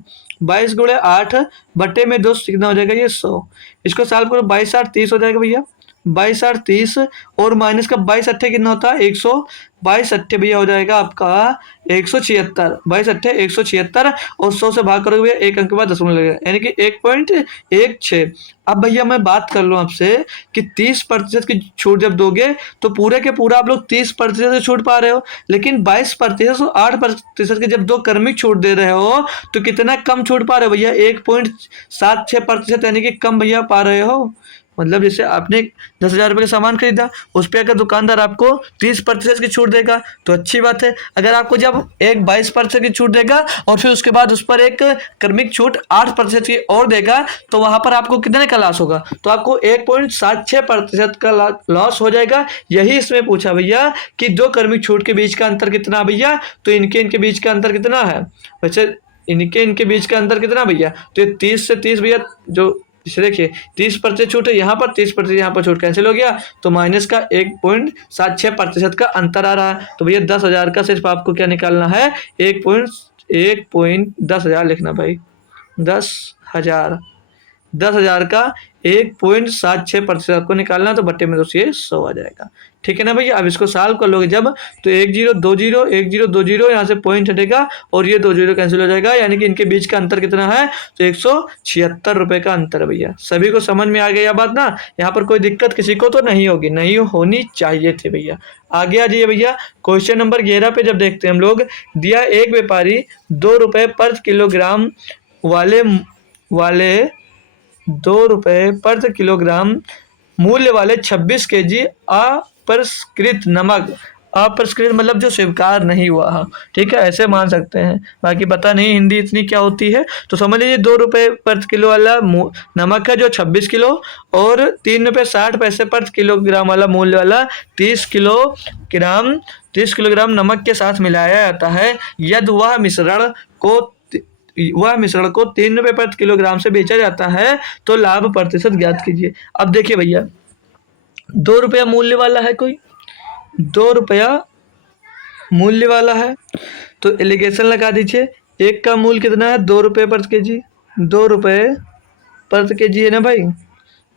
22 गुणे 8 बट्टे में दोस्त कितना हो जाएगा ये 100। इसको सॉल्व करो 22 8 30 हो जाएगा भैया, 22 8 30 और माइनस का 22 अट्ठे कितना होता है 100, 22 अट्ठे भैया हो जाएगा आपका 176, 22 अट्ठे 176 और 100 से भाग करोगे भैया एक अंक के बाद दशमलव लगेगा, यानी कि 1.16। अब भैया मैं बात कर लूँ आपसे कि 30% की छूट जब दोगे तो पूरे के पूरा आप लोग 30% से छूट पा रहे हो, लेकिन 22% और 8% की जब दो क्रमिक छूट दे रहे हो तो कितना कम छूट पा रहे हो भैया 1.76%, यानी कि कम भैया पा रहे हो। मतलब जैसे आपने 10,000 रुपये का सामान खरीदा, उस पर अगर दुकानदार आपको 30% की छूट देगा तो अच्छी बात है। अगर आपको जब एक 22% की छूट देगा और फिर उसके बाद उस पर एक क्रमिक छूट 8% की और देगा तो वहां पर आपको कितने का लॉस होगा, तो आपको 1.76% का लॉस हो जाएगा। यही इसमें पूछा भैया कि दो क्रमिक छूट के बीच का अंतर कितना भैया, तो इनके बीच का अंतर कितना है। वैसे इनके बीच का अंतर कितना भैया, तो ये 30 से 30 भैया, जो इसे देखिए 30% छूट है यहाँ पर, 30% यहाँ पर छूट कैंसिल हो गया तो माइनस का 1.76% का अंतर आ रहा है। तो भैया 10,000 का सिर्फ आपको क्या निकालना है 1.10,000 लिखना भाई, 10,000 का 1.76% आपको निकालना है, तो बट्टे में दोस्त ये 100 आ जाएगा। ठीक है ना भैया। अब इसको सॉल्व कर लोगे जब तो 1 0 2 0 1 0 2 0 यहाँ से पॉइंट हटेगा और ये 2 0 कैंसिल हो जाएगा, यानी कि इनके बीच का अंतर कितना है तो 176 रुपये का अंतर है भैया। सभी को समझ में आ गया बात ना, यहाँ पर कोई दिक्कत किसी को तो नहीं होगी, नहीं होनी चाहिए थी भैया। आगे आ जाइए भैया क्वेश्चन नंबर 11 पे जब देखते हैं हम लोग, दिया एक व्यापारी 2 रुपये पर किलोग्राम वाले 2 रुपये पर किलोग्राम मूल्य वाले 26 kg अपरिष्कृत नमक, अपरिष्कृत मतलब जो स्वीकार नहीं हुआ है, ठीक है ऐसे मान सकते हैं, बाकी पता नहीं हिंदी इतनी क्या होती है। तो समझ लीजिए 2 रुपये पर किलो वाला नमक है जो 26 किलो और 3 रुपये 60 पैसे पर किलोग्राम वाला मूल्य वाला 30 किलोग्राम नमक के साथ मिलाया जाता है। यदि वह मिश्रण को 3 रुपये पर किलोग्राम से बेचा जाता है तो लाभ प्रतिशत ज्ञात कीजिए। अब देखिए भैया 2 रुपया मूल्य वाला है, कोई 2 रुपया मूल्य वाला है तो एलिगेशन लगा दीजिए। एक का मूल्य कितना है 2 रुपये पर केजी, 2 रुपये पर केजी है ना भाई,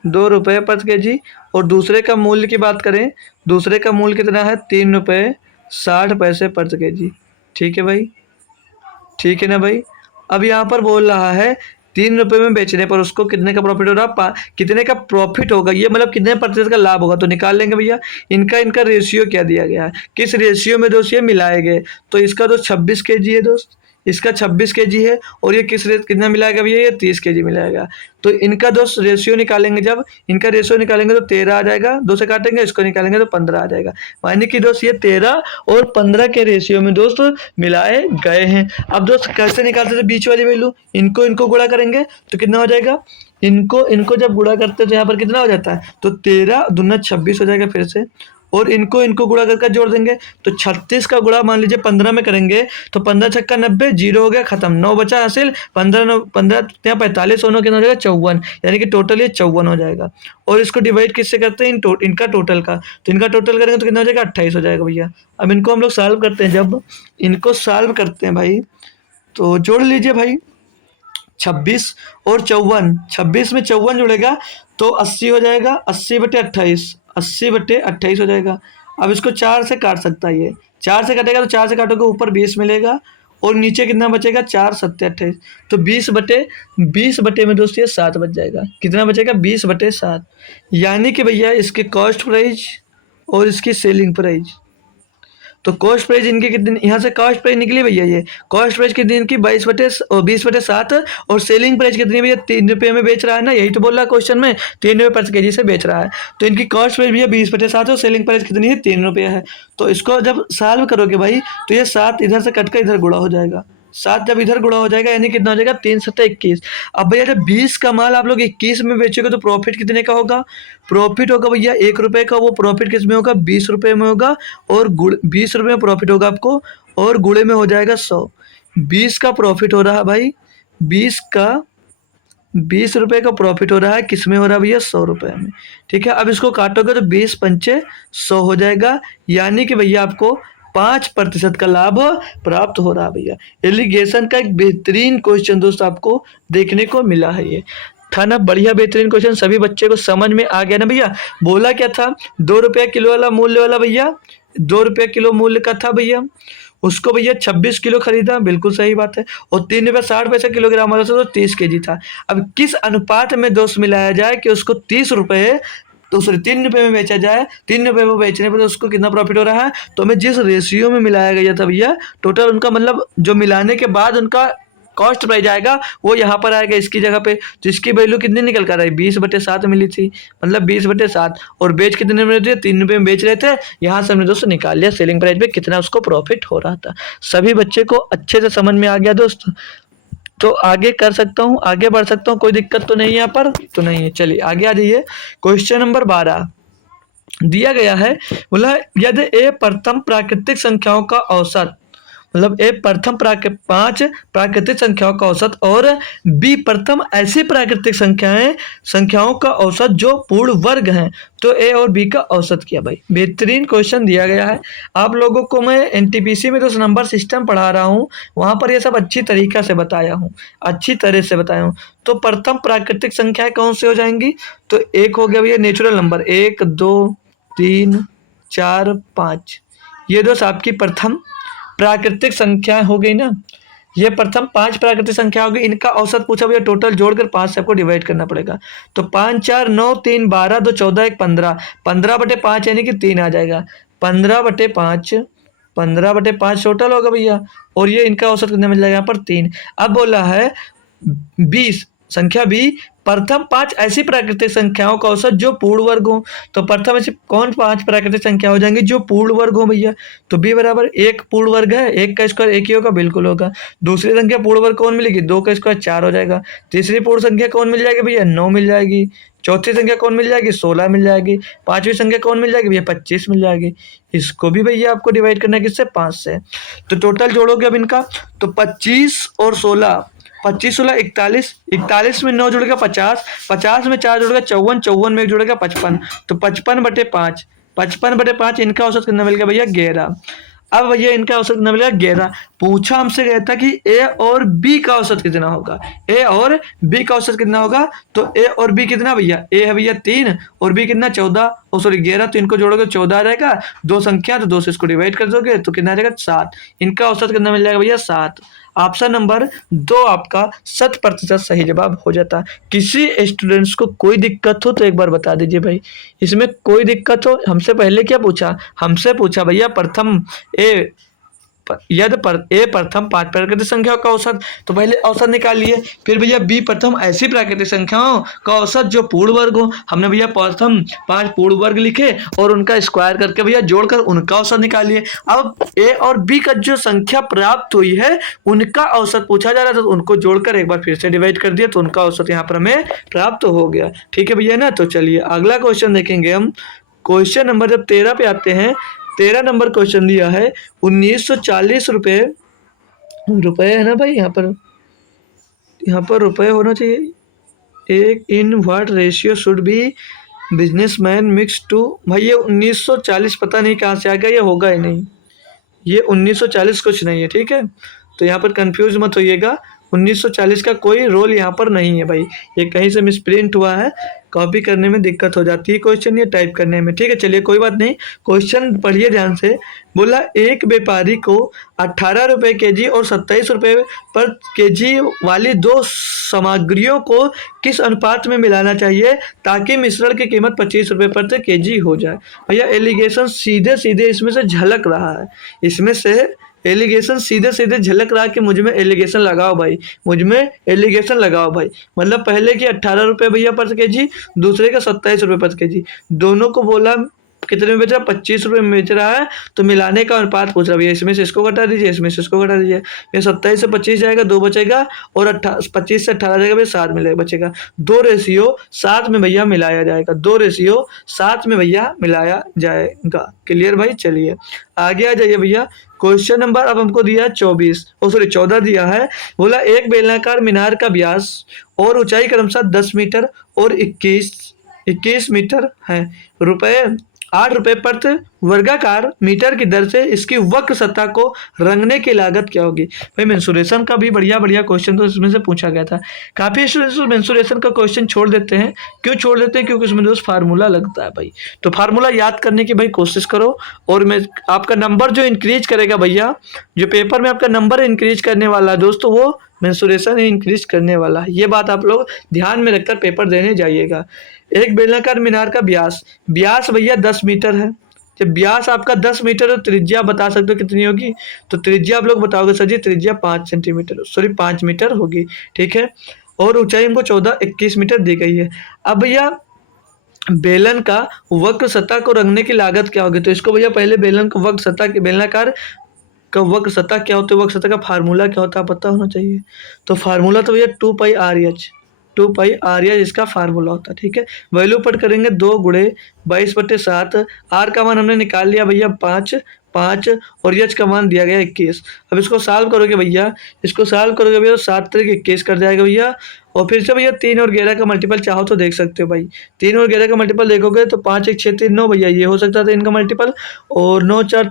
2 रुपये पर केजी। और दूसरे का मूल्य की बात करें, दूसरे का मूल्य कितना है 3 रुपये 60 पैसे पर केजी। ठीक है भाई, ठीक है ना भाई। अब यहाँ पर बोल रहा है 3 रुपये में बेचने पर उसको कितने का प्रॉफिट हो रहा, कितने का प्रॉफिट होगा, ये मतलब कितने प्रतिशत का लाभ होगा, तो निकाल लेंगे भैया। इनका रेशियो क्या दिया गया है, किस रेशियो में दोस्त ये मिलाए गए, तो इसका दोस्त 26 kg है दोस्त, इसका 26 kg है और ये कितना मिलाएगा भैया ये 30 kg मिलाएगा। तो इनका दोस्त रेशियो निकालेंगे, जब इनका रेशियो निकालेंगे तो 13 आ जाएगा, 2 से काटेंगे इसको निकालेंगे तो 15 आ जाएगा। यानी कि दोस्त ये 13 और 15 के रेशियो में दोस्त मिलाए गए हैं। अब दोस्त कैसे निकालते थे बीच वाली वैल्यू, इनको गुणा करेंगे तो कितना हो जाएगा, इनको जब गुणा करते हैं तो यहाँ पर कितना हो जाता है, तो 13 दूना 26 हो जाएगा फिर से, और इनको गुणा करके जोड़ देंगे तो 36 का गुणा मान लीजिए 15 में करेंगे तो 15 छक्का 90, 0 हो गया खत्म, 9 बचा हासिल, 15 45 होने कितना हो जाएगा 54, यानी कि टोटल ये 54 हो जाएगा। और इसको डिवाइड किससे करते हैं इनका टोटल का, तो इनका टोटल करेंगे तो कितना हो जाएगा 28 हो जाएगा भैया। अब इनको हम लोग सॉल्व करते हैं, जब इनको सॉल्व करते हैं भाई तो जोड़ लीजिए भाई, 26 और 54, 26 में 54 जुड़ेगा तो 80 हो जाएगा, 80/28, 80/28 हो जाएगा। अब इसको 4 से काट सकता है ये, 4 से कटेगा तो 4 से काटोगे ऊपर 20 मिलेगा और नीचे कितना बचेगा, 4×7=28, तो 20/20 में दोस्तों ये 7 बच जाएगा। कितना बचेगा, 20/7। यानी कि भैया इसके कॉस्ट प्राइस और इसकी सेलिंग प्राइस, तो कॉस्ट प्राइस इनकी कितनी, यहाँ से कॉस्ट प्राइस निकली भैया, ये कॉस्ट प्राइस कितनी इनकी 20/7 और सेलिंग प्राइस कितनी भैया, 3 रुपये में बेच रहा है ना, यही तो बोल रहा है क्वेश्चन में, 3 रुपये/kg से बेच रहा है। तो इनकी कॉस्ट प्राइस भैया 20/7 और सेलिंग प्राइस कितनी है, 3 रुपये है। तो इसको जब सॉल्व करोगे भाई तो ये 7 इधर से कट कर इधर गुणा हो जाएगा, 7 जब इधर गुणा हो जाएगा यानी कितना हो जाएगा, 3×7=21। अब भैया जब 20 का माल आप लोग 21 में बेचोगे तो प्रॉफिट कितने का होगा, प्रॉफिट होगा भैया 1 रुपये का, वो प्रॉफिट किस में होगा, 20 रुपये में होगा, और 20 रुपये में प्रॉफिट होगा आपको, और गुणे में हो जाएगा 100। 20 का प्रॉफिट हो रहा है भाई, 20 रुपये का प्रॉफिट हो रहा है, किस में हो रहा है भैया, 100 रुपये में। ठीक है, अब इसको काटोगे तो 20×5=100 हो जाएगा, यानी कि भैया आपको 5% का लाभ प्राप्त हो रहा है भैया। एलिगेशन का एक बेहतरीन क्वेश्चन दोस्त आपको देखने को मिला है, ये था ना बढ़िया बेहतरीन क्वेश्चन, सभी बच्चे को समझ में आ गया ना भैया। बोला क्या था, 2 रुपये किलो वाला मूल्य वाला भैया, 2 रुपये किलो मूल्य का था भैया, उसको भैया 26 किलो खरीदा, बिल्कुल सही बात है, और 3 रुपये 60 पैसे किलोग्राम वाला था तो 30 kg था। अब किस अनुपात में दोस्त मिलाया जाए कि उसको 30 रुपये, तो सॉरी 3 रुपये में बेचा जाए, 3 रुपये में बेचने पर उसको कितना प्रॉफिट हो रहा है, तो हमें जिस रेशियो में मिलाया गया था भैया, टोटल उनका मतलब जो मिलाने के बाद उनका कॉस्ट प्राइस आएगा वो यहाँ पर आएगा इसकी जगह पे, तो इसकी वैल्यू कितनी निकल कर आई, 20/7 मिली थी, मतलब 20/7, और बेच कितने में रहे थे, 3 रुपये में बेच रहे थे। यहाँ से हमने दोस्तों निकाल लिया सेलिंग प्राइस पे कितना उसको प्रॉफिट हो रहा था। सभी बच्चे को अच्छे से समझ में आ गया दोस्त, तो आगे कर सकता हूँ, आगे बढ़ सकता हूँ, कोई दिक्कत तो नहीं है यहाँ पर, तो नहीं है। चलिए आगे आ जाइए, क्वेश्चन नंबर 12 दिया गया है, बोला यदि ए प्रथम प्राकृतिक संख्याओं का औसत, मतलब ए प्रथम 5 प्राकृतिक संख्याओं का औसत और बी प्रथम ऐसी प्राकृतिक संख्याओं का औसत जो पूर्ण वर्ग हैं, तो ए और बी का औसत किया। भाई बेहतरीन क्वेश्चन दिया गया है, आप लोगों को मैं एनटीपीसी में तो नंबर सिस्टम पढ़ा रहा हूँ, वहाँ पर ये सब अच्छी तरीका से बताया हूँ, अच्छी तरह से बताया हूँ। तो प्रथम प्राकृतिक संख्याएं कौन सी हो जाएंगी, तो एक हो गया भैया नेचुरल नंबर, 1 2 3 4 5, ये दोस्त आपकी प्रथम प्राकृतिक संख्या हो गई ना, ये प्रथम 5 प्राकृतिक संख्या होगी, इनका औसत पूछा भैया, टोटल जोड़कर 5 से आपको डिवाइड करना पड़ेगा। तो 5 4 9 3 12 2 14 1 15, 15/5 यानी कि 3 आ जाएगा, 15/5, 15/5 टोटल होगा भैया, और ये इनका औसत कितना मिल जाएगा यहाँ पर 3। अब बोला है 20 संख्या बी प्रथम 5 ऐसी प्राकृतिक संख्याओं का औसत जो पूर्ण वर्ग हो, तो प्रथम ऐसी कौन 5 प्राकृतिक संख्या हो जाएंगी जो पूर्ण वर्ग हो भैया, तो बी बराबर 1 पूर्ण वर्ग है, 1 का स्क्वायर 1 ही होगा, बिल्कुल होगा। दूसरी संख्या पूर्ण वर्ग कौन मिलेगी, 2 का स्क्वायर 4 हो जाएगा। तीसरी पूर्ण संख्या कौन मिल जाएगी भैया, 9 मिल जाएगी। चौथी संख्या कौन मिल जाएगी, 16 मिल जाएगी। पांचवी संख्या कौन मिल जाएगी भैया, 25 मिल जाएगी। इसको भी भैया आपको डिवाइड करना है किससे, 5 से। तो टोटल जोड़ोगे अब इनका, तो 25 और 16, 25 16 41, 41 में 9 जुड़ेगा 50, 50 में 4 जुड़ेगा 54, 54 में 1 जुड़ेगा 55, तो 55/5, 55/5 इनका औसत कितना मिल गया भैया, 11। अब भैया इनका औसत कितना मिलेगा, 11। पूछा हमसे गया था कि ए और बी का औसत कितना होगा, ए और बी का औसत कितना होगा, तो ए और बी कितना भैया, ए है भैया 3 और बी कितना 14, और सॉरी 11, तो इनको जोड़ोगे 14 आ जाएगा, दो संख्या तो 2 से इसको डिवाइड कर दोगे तो कितना आ जाएगा, 7। इनका औसत कितना मिल जाएगा भैया, 7। ऑप्शन नंबर 2 आपका 100% सही जवाब हो जाता। किसी स्टूडेंट्स को कोई दिक्कत हो तो एक बार बता दीजिए भाई, इसमें कोई दिक्कत हो। हमसे पहले क्या पूछा, हमसे पूछा भैया प्रथम ए यदि ए प्रथम 5 प्राकृतिक संख्याओं का औसत, तो पहले औसत निकाल लिए। फिर भैया बी प्रथम ऐसी प्राकृतिक संख्याओं का औसत जो पूर्ण वर्ग हो, हमने भैया प्रथम 5 पूर्ण वर्ग लिखे और उनका स्क्वायर करके भैया जोड़कर उनका औसत निकाल लिए। अब ए और बी का जो संख्या प्राप्त हुई है उनका औसत पूछा जा रहा था, तो उनको जोड़कर एक बार फिर से डिवाइड कर दिया, तो उनका औसत यहाँ पर हमें प्राप्त हो गया। ठीक है भैया ना, तो चलिए अगला क्वेश्चन देखेंगे हम। क्वेश्चन नंबर जब 13 पे आते हैं, 13 नंबर क्वेश्चन दिया है 1940 रुपये है ना भाई, यहाँ पर रुपये होना चाहिए। एक in what ratio should be businessman mix to, भाई ये 1940 पता नहीं कहाँ से आ गया, ये होगा ही नहीं, ये 1940 कुछ नहीं है। ठीक है, तो यहाँ पर कंफ्यूज मत होइएगा, 1940 का कोई रोल यहाँ पर नहीं है भाई, ये कहीं से मिसप्रिंट हुआ है, कॉपी करने में दिक्कत हो जाती है क्वेश्चन, ये टाइप करने में। ठीक है, चलिए कोई बात नहीं, क्वेश्चन पढ़िए ध्यान से। बोला एक व्यापारी को 18 रुपये केजी और 27 रुपये पर केजी वाली दो सामग्रियों को किस अनुपात में मिलाना चाहिए ताकि मिश्रण की कीमत 25 रुपये प्रति केजी हो जाए। भैया एलिगेशन सीधे सीधे इसमें से झलक रहा है, इसमें से एलिगेशन सीधे सीधे झलक रहा कि मुझ में एलिगेशन लगाओ भाई, मुझ में एलिगेशन लगाओ भाई। मतलब पहले की 18 रुपये भैया पर केजी, दूसरे का 27 रुपये पर केजी, दोनों को बोला कितने में बेच रहा, 25 रुपये में बेच रहा है, तो मिलाने का अनुपात पूछ रहा भैया, इसमें से इसको घटा दीजिए, इसमें से इसको घटा दीजिए। ये 27 से 25 जाएगा, 2 बचेगा, और 25 से 18 जाएगा भैया, 7 मिलेगा बचेगा। 2:7 में भैया मिलाया जाएगा, 2:7 में भैया मिलाया जाएगा। क्लियर भाई, चलिए आगे आ जाइए भैया। क्वेश्चन नंबर अब हमको दिया है 14 दिया है। बोला एक बेलनाकार मीनार का व्यास और ऊंचाई क्रमशः 10 मीटर और 21 मीटर है। 8 रुपये प्रति वर्गाकार मीटर की दर से इसकी वक्र सतह को रंगने की लागत क्या होगी। भाई मेंसुरेशन का भी बढ़िया क्वेश्चन तो इसमें से पूछा गया था। काफ़ी स्टूडेंट्स मेंसुरेशन का क्वेश्चन छोड़ देते हैं, क्यों छोड़ देते हैं, क्योंकि उसमें दोस्त फार्मूला लगता है भाई। तो फार्मूला याद करने की भाई कोशिश करो, और मैं आपका नंबर जो इंक्रीज करेगा भैया, जो पेपर में आपका नंबर इंक्रीज करने वाला है दोस्तों, वो मेंसुरेशन इंक्रीज करने वाला है। ये बात आप लोग ध्यान में रखकर पेपर देने जाइएगा। एक बेलनाकार मीनार का व्यास भैया 10 मीटर है। जब व्यास आपका 10 मीटर है, त्रिज्या बता सकते हो कितनी होगी, तो त्रिज्या आप लोग बताओगे सर जी, त्रिज्या 5 मीटर होगी। ठीक है, और ऊंचाई हमको 14-21 मीटर दी गई है। अब भैया बेलन का वक्र सतह को रंगने की लागत क्या होगी, तो इसको भैया पहले बेलन का वक्र सतह के बेलनाकार का वक्र सतह क्या होता है, वक्र सतह का फार्मूला क्या होता है पता होना चाहिए। तो फार्मूला तो भैया 2πr/h इसका फार्मूला होता है। ठीक है, वैल्यू पुट करेंगे 2 गुणे 22/7। आर का मान हमने निकाल लिया भैया 5 और एच का मान दिया गया 21। अब इसको सॉल्व करोगे भैया, तो 7 तरीके 21 कर जाएगा भैया। और फिर से भैया 3 और 11 का मल्टीपल चाहो तो देख सकते हो भाई, 3 और 11 का मल्टीपल देखोगे तो 5 1 6 3 9 भैया, ये हो सकता था इनका मल्टीपल। और 9 4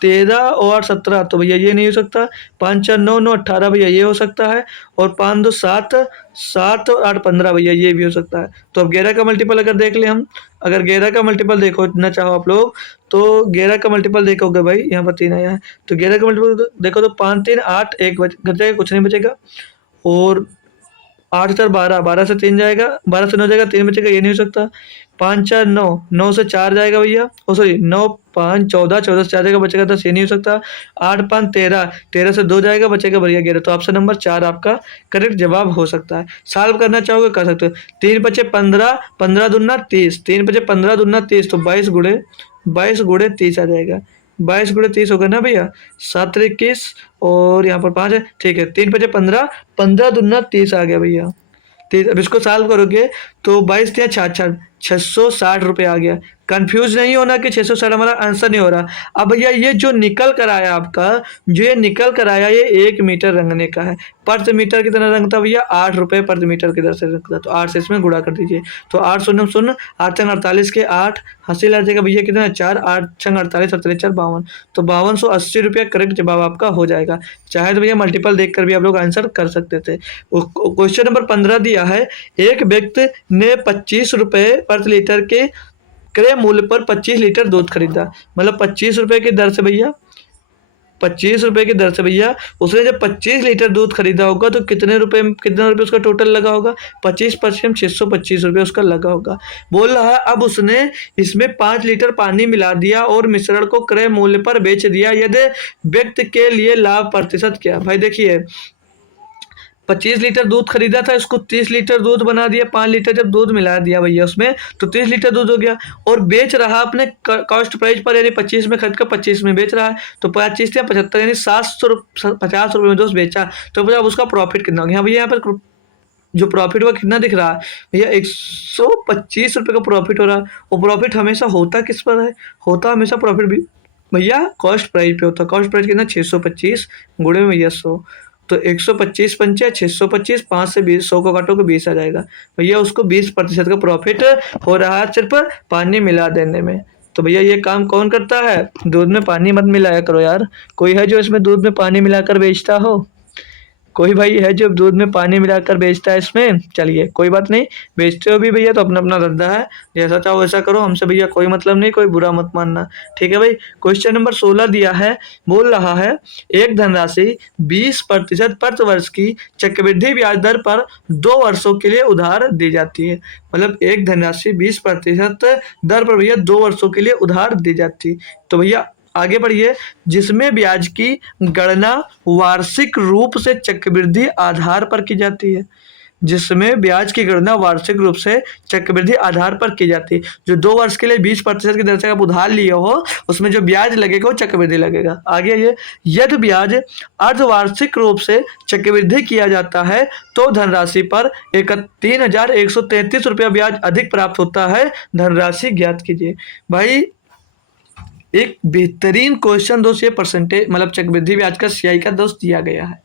13 और 17, तो भैया ये नहीं हो सकता। 5 4 9 9 18 भैया ये हो सकता है। और 5 2 7 7 और 8 15 भैया ये भी हो सकता है। तो अब 11 का मल्टीपल अगर देख ले हम, अगर 11 का मल्टीपल देखना चाहो आप लोग, तो 11 का मल्टीपल देखोगे भाई, यहाँ पर 3 आया है, तो 11 का मल्टीपल देखो तो 5 3 8 1 बच जाएगा, कुछ नहीं बचेगा। और 8 4 12, 12 से 3 जाएगा, 12 से 9 जाएगा, 3 बचेगा, ये नहीं हो सकता। 5 4 9, 9 से 4 जाएगा भैया, ओ सॉरी 9 5 14, 14 से 4 जाएगा, बचेगा 10, ये नहीं हो सकता। 8 5 13, 13 से 2 जाएगा, बचेगा भैया 11। तो ऑप्शन नंबर 4 आपका करेक्ट जवाब हो सकता है। सॉल्व करना चाहोगे कर सकते हो। 3 बचे 15, 15 दूना 30, 3 बचे 15 दूना 30, तो 22 गुणे 30 आ जाएगा। 22 गुणे 30 होगा ना भैया, 7 21 और यहाँ पर 5 है। ठीक है, 3 बचे 15, 15 दूना 30 आ गया भैया। अब इसको सॉल्व करोगे तो 22 या 660 रुपये आ गया। कंफ्यूज नहीं होना कि 660 हमारा आंसर नहीं हो रहा। अब भैया ये जो निकल कर आया आपका, जो ये निकल कर आया, ये 1 मीटर रंगने का है। प्रति मीटर कितना रंगता भैया, 8 रुपये प्रति मीटर की दर से रंगता। तो 8 से इसमें गुणा कर दीजिए, तो 8 शून्य 8 छंग 48 के 8 हासिल आ जाएगा भैया कितना, 4 8 छंग 48 48 4 52, तो 5280 रुपया करेक्ट जवाब आपका हो जाएगा। चाहे तो भैया मल्टीपल देखकर भी आप लोग आंसर कर सकते थे। क्वेश्चन नंबर 15 दिया है, एक व्यक्ति ने 25 रुपये प्रति लीटर के क्रय मूल्य पर 25 लीटर दूध खरीदा। मतलब 25 रुपये की दर से भैया, 25 रुपये की दर से भैया उसने जब 25 लीटर दूध खरीदा होगा तो कितना रुपये उसका टोटल लगा होगा, 25% 625 रुपये उसका लगा होगा। बोल रहा है अब उसने इसमें 5 लीटर पानी मिला दिया और मिश्रण को क्रय मूल्य पर बेच दिया, यदि व्यक्ति के लिए लाभ प्रतिशत क्या। भाई देखिए 25 लीटर दूध खरीदा था, इसको 30 लीटर दूध बना दिया, 5 लीटर जब दूध मिला दिया भैया उसमें, तो 30 लीटर दूध हो गया। और बेच रहा अपने कॉस्ट प्राइस पर, यानी 25 में खरीद कर 25 में बेच रहा है, तो 25 या 75 यानी 750 रुपये में दोस्त बेचा। तो भैया उसका प्रॉफिट कितना हो गया भैया, यहाँ पर जो प्रॉफिट हुआ कितना दिख रहा है भैया, 125 रुपये का प्रॉफिट हो रहा है। और प्रॉफिट हमेशा होता किस पर है, होता हमेशा प्रॉफिट भी भैया कॉस्ट प्राइस पे होता है। कॉस्ट प्राइस कितना, 625 गुणे में भैया 100, तो 125 पंचे 625, 5 से 20, 100 को काटो को 20 आ जाएगा भैया। उसको 20% का प्रॉफिट हो रहा है सिर्फ पानी मिला देने में। तो भैया ये काम कौन करता है, दूध में पानी मत मिलाया करो यार, कोई है जो इसमें दूध में पानी मिलाकर बेचता हो। कोई भाई है जो दूध में पानी मिलाकर बेचता है इसमें? चलिए कोई बात नहीं, बेचते हो भी भैया तो अपना अपना धंधा है, जैसा चाहो वैसा करो, हमसे भैया कोई मतलब नहीं, कोई बुरा मत मानना, ठीक है भाई। क्वेश्चन नंबर 16 दिया है, बोल रहा है एक धनराशि 20% प्रति वर्ष की चक्रवृद्धि ब्याज दर पर 2 वर्षों के लिए उधार दी जाती है। मतलब एक धनराशि 20% दर पर भैया 2 वर्षों के लिए उधार दी जाती है। तो भैया आगे बढ़िए, जिसमें ब्याज की गणना वार्षिक रूप से चक्रवृद्धि आधार पर की जाती है। जिसमें ब्याज की गणना वार्षिक रूप से चक्रवृद्धि आधार पर की जाती है। जो 2 वर्ष के लिए 20% की दर से आप उधार लिए हो, उसमें जो ब्याज लगेगा वो चक्रवृद्धि लगेगा। आगे ये, यदि ब्याज अर्धवार्षिक रूप से चक्रवृद्धि किया जाता है तो धनराशि पर 31,133 रुपया ब्याज अधिक प्राप्त होता है। धनराशि ज्ञात कीजिए। भाई एक बेहतरीन क्वेश्चन दोस्त, ये परसेंटेज मतलब चक्रवृद्धि ब्याज का सीआई का दोस्त दिया गया है,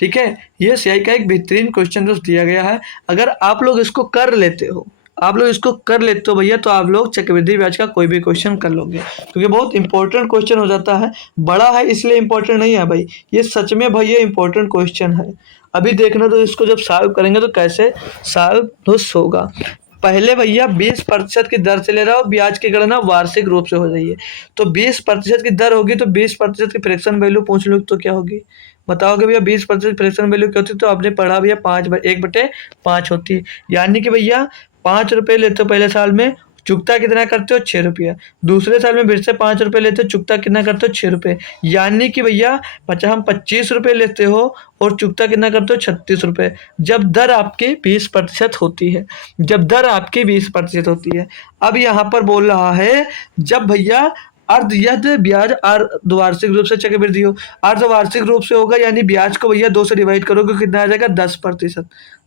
ठीक है। ये सीआई का एक बेहतरीन क्वेश्चन दोस्त दिया गया है। अगर आप लोग इसको कर लेते हो, भैया, तो आप लोग चक्रवृद्धि ब्याज का कोई भी क्वेश्चन कर लोगे, क्योंकि बहुत इंपॉर्टेंट क्वेश्चन हो जाता है। बड़ा है इसलिए इंपॉर्टेंट नहीं है भाई, ये सच में भैया इंपॉर्टेंट क्वेश्चन है। अभी देखना तो इसको जब सॉल्व करेंगे तो कैसे सॉल्व दोस्त होगा। पहले भैया 20% की दर से ले रहा हो, ब्याज की गणना वार्षिक रूप से हो रही है, तो 20% की दर होगी तो 20% की फ्रैक्शन वैल्यू पूछ लो तो क्या होगी, बताओगे भैया 20% फ्रैक्शन वैल्यू क्या होती है? तो आपने पढ़ा भैया 1/5 होती है। यानी कि भैया 5 रुपये लेते हो पहले साल में, चुकता कितना करते हो? 6 रुपया। दूसरे साल में फिर से 5 रुपये लेते हो, चुकता कितना करते हो? 6 रुपये। यानी कि भैया हम 25 रुपये लेते हो और चुकता कितना करते हो? 36 रुपये। जब दर आपकी 20% होती है, अब यहाँ पर बोल रहा है जब भैया यदि ब्याज अर्धवार्षिक रूप से चक्रवृद्धि हो, अर्धवार्षिक रूप से होगा यानी ब्याज को भैया 2 से डिवाइड करोगे कितना आ जाएगा? 10%।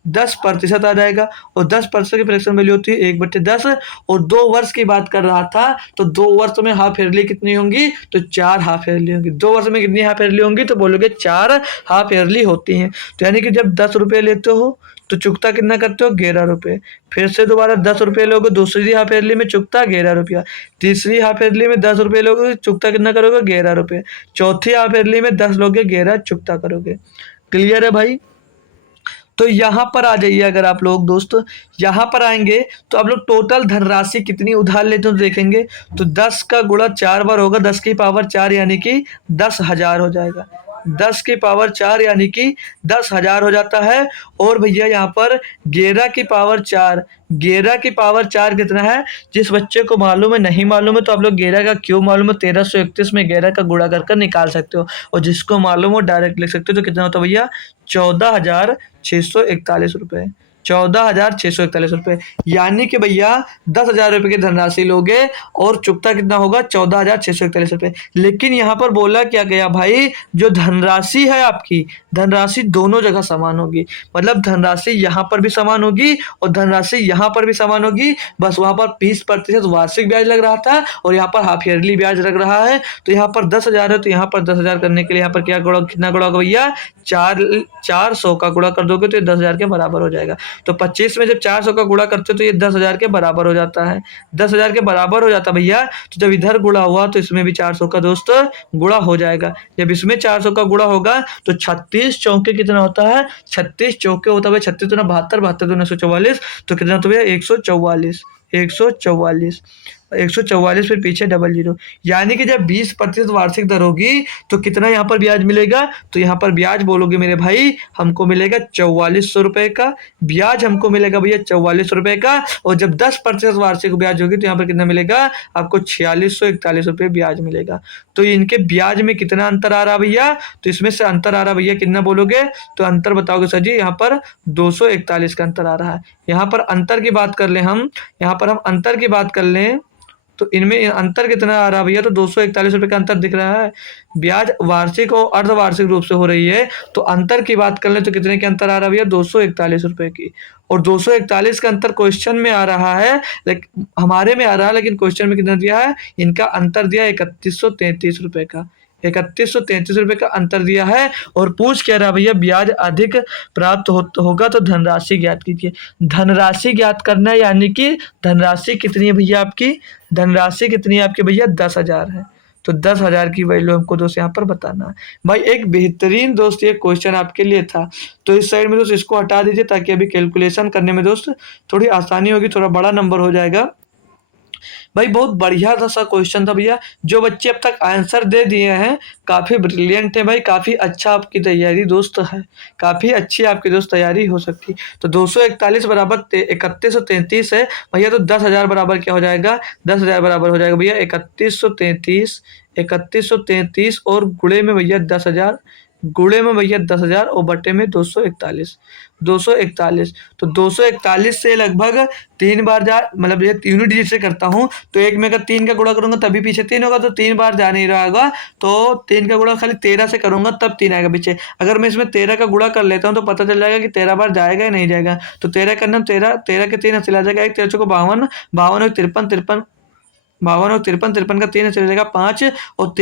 10% आ जाएगा, और 10% की फ्रैक्शन वैल्यू होती है 1/10। और 2 वर्ष की बात कर रहा था, तो 2 वर्ष में हाफ ईयरली कितनी होंगी? तो 4 हाफ ईयरली होंगी। 2 वर्ष में कितनी हाफ ईयरली होंगी? तो बोलोगे 4 हाफ ईयरली होती हैं। तो यानी कि जब 10 रुपये लेते हो तो चुकता कितना करते हो? 11 रुपये। फिर से दोबारा 10 रुपये लोगे दूसरी हाफ ईयरली में, चुकता 11 रुपया। तीसरी हाफ ईयरली में 10 रुपये लोगे, चुकता कितना करोगे? 11 रुपये। चौथी हाफ ईयरली में 10 लोगे, 11 चुकता करोगे। क्लियर है भाई? तो यहाँ पर आ जाइए, अगर आप लोग दोस्त यहाँ पर आएंगे तो आप लोग टोटल धनराशि कितनी उधार लेते हो देखेंगे, तो 10 का गुणा 4 बार होगा, 10 की पावर 4 यानी कि 10,000 हो जाएगा। 10 की पावर 4 यानी कि 10,000 हो जाता है। और भैया यहाँ पर 11 की पावर 4, 11 की पावर 4 कितना है? जिस बच्चे को मालूम है, नहीं मालूम है तो आप लोग 11 का क्यूब मालूम है 1331 में 11 का गुणा कर निकाल सकते हो, और जिसको मालूम हो डायरेक्ट लिख सकते हो। तो कितना होता है भैया? 14,641 रुपये। 14,641 रुपये। यानी कि भैया 10,000 रुपये की धनराशि लोगे और चुकता कितना होगा? 14,641 रुपये। लेकिन यहाँ पर बोला क्या गया भाई, जो धनराशि है आपकी, धनराशि दोनों जगह समान होगी। मतलब धनराशि यहाँ पर भी समान होगी और धनराशि यहाँ पर भी समान होगी, बस वहाँ पर 20% वार्षिक ब्याज लग रहा था और यहाँ पर हाफ ईयरली ब्याज लग रहा है। तो यहाँ पर 10,000 है तो यहाँ पर 10,000 करने के लिए यहाँ पर क्या गुणा, कितना गुणा होगा भैया? 400 का गुणा कर दोगे तो ये 10,000 के बराबर हो जाएगा। तो 25 में जब 400 का गुणा करते हो तो ये 10,000 के बराबर हो जाता है। 10,000 के बराबर हो जाता भैया। तो जब इधर गुणा हुआ तो इसमें भी 400 का दोस्त गुणा हो जाएगा। जब इसमें 400 का गुणा होगा तो 36 चौके कितना होता है? 36 चौके होता है 36 दूना 72, 72 दूना 144, तो कितना होता है भैया? 144। 144 144 फिर पीछे 00। यानी कि जब 20% वार्षिक दर होगी तो कितना यहाँ पर ब्याज मिलेगा? तो यहाँ पर ब्याज बोलोगे मेरे भाई, हमको मिलेगा 4400 रुपये का ब्याज, हमको मिलेगा भैया 4400 रुपये का। और जब 10% वार्षिक ब्याज होगी तो यहाँ पर कितना मिलेगा आपको? 4641 रुपये ब्याज मिलेगा। तो इनके ब्याज में कितना अंतर आ रहा भैया? तो इसमें से अंतर आ रहा भैया कितना बोलोगे? तो अंतर बताओगे सर जी, यहाँ पर 241 का अंतर आ रहा है। यहाँ पर अंतर की बात कर लें हम, यहाँ पर हम अंतर की बात कर लें तो इनमें अंतर कितना आ रहा भैया? तो 241 रुपये का अंतर दिख रहा है। ब्याज वार्षिक और अर्धवार्षिक रूप से हो रही है, तो अंतर की बात कर ले तो कितने के अंतर आ रहा है भैया? 241 रुपये की। और 241 का अंतर क्वेश्चन में आ रहा है, लेकिन हमारे में आ रहा है, लेकिन क्वेश्चन में कितना दिया है? इनका अंतर दिया 3133 रुपये का। 3133 रुपये का अंतर दिया है। और पूछ क्या रहा भैया? ब्याज अधिक प्राप्त होगा तो धनराशि ज्ञात कीजिए। धनराशि ज्ञात करना है, यानी कि धनराशि कितनी है भैया आपकी? धनराशि कितनी है आपकी भैया? 10,000 है। तो 10,000 की वैल्यू हमको दोस्त यहाँ पर बताना है। भाई एक बेहतरीन दोस्त ये क्वेश्चन आपके लिए था, तो इस साइड में दोस्त इसको हटा दीजिए ताकि अभी कैलकुलेशन करने में दोस्त थोड़ी आसानी होगी, थोड़ा बड़ा नंबर हो जाएगा। भाई बहुत बढ़िया सा क्वेश्चन था भैया, जो बच्चे अब तक आंसर दे दिए हैं काफ़ी ब्रिलियंट है भाई, काफ़ी अच्छा आपकी तैयारी दोस्त है, काफ़ी अच्छी आपकी दोस्त तैयारी हो सकती। तो 241 बराबर 3133 है भैया, तो 10,000 बराबर क्या हो जाएगा, 10,000 बराबर हो जाएगा भैया 3133 और गुणे में भैया 10,000, गुणे में भैया 10,000 और बटे में 241, 241। तो 241 से लगभग 3 बार जा, मतलब ये तीनों डिजिट से करता हूँ, तो एक में अगर 3 का गुणा करूंगा तभी पीछे 3 होगा, तो 3 बार जा नहीं रहा होगा, तो 3 का गुणा खाली 13 से करूंगा तब 3 आएगा पीछे। अगर मैं इसमें 13 का गुणा कर लेता हूँ तो पता चल जाएगा कि 13 बार जाएगा या नहीं जाएगा। तो 13 करना, 13 के 3 चला जाएगा, एक 13 को 52, 52 और 53, 53, 52 और 53, 53 का 3 चला जाएगा 5, और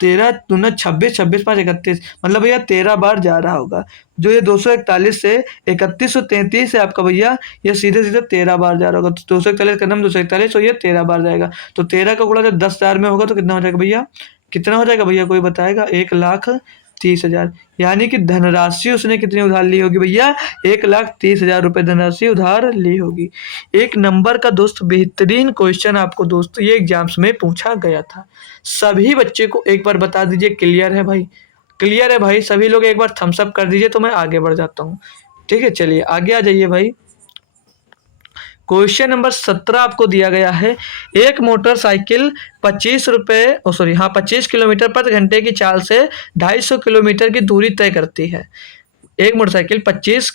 13 दूना 26, 26 5 31, मतलब भैया 13 बार जा रहा होगा। जो ये 241 से 3133 है आपका भैया, ये सीधे सीधे 13 बार जा रहा होगा। तो 241 का नाम 241 और ये 13 बार जाएगा। तो 13 का गुणा जब 10,000 में होगा तो कितना हो जाएगा भैया, कितना हो जाएगा भैया, कोई बताएगा, 1,30,000। यानी कि धनराशि उसने कितनी उधार ली होगी भैया, 1,30,000 रुपये धनराशि उधार ली होगी। एक नंबर का दोस्त बेहतरीन क्वेश्चन आपको दोस्त ये एग्जाम्स में पूछा गया था। सभी बच्चे को एक बार बता दीजिए, क्लियर है भाई, क्लियर है भाई, सभी लोग एक बार थम्स अप कर दीजिए तो मैं आगे बढ़ जाता हूँ। ठीक है, चलिए आगे आ जाइए भाई। क्वेश्चन नंबर 17 आपको दिया गया है, एक मोटरसाइकिल 25 किलोमीटर पर घंटे की चाल से 250 किलोमीटर की दूरी तय करती है। एक मोटरसाइकिल 25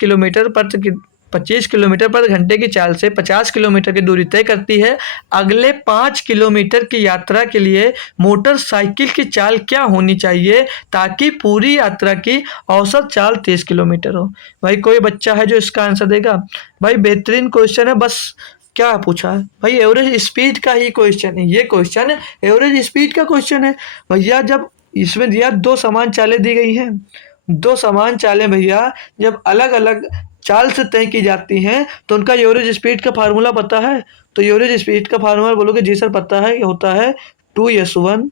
किलोमीटर पर घंटे की चाल से 50 किलोमीटर की दूरी तय करती है। अगले 5 किलोमीटर की यात्रा के लिए मोटरसाइकिल की चाल क्या होनी चाहिए ताकि पूरी यात्रा की औसत चाल 30 किलोमीटर हो। भाई कोई बच्चा है जो इसका आंसर देगा? भाई बेहतरीन क्वेश्चन है, बस क्या पूछा है भाई, एवरेज स्पीड का ही क्वेश्चन है ये, क्वेश्चन एवरेज स्पीड का क्वेश्चन है भैया। जब इसमें दिया दो समान चालें दी गई हैं, दो समान चालें भैया जब अलग अलग चाल से तय की जाती हैं तो उनका एवरेज स्पीड का फार्मूला पता है? तो एवरेज स्पीड का फार्मूला बोलोगे जी सर पता है, होता है 2s1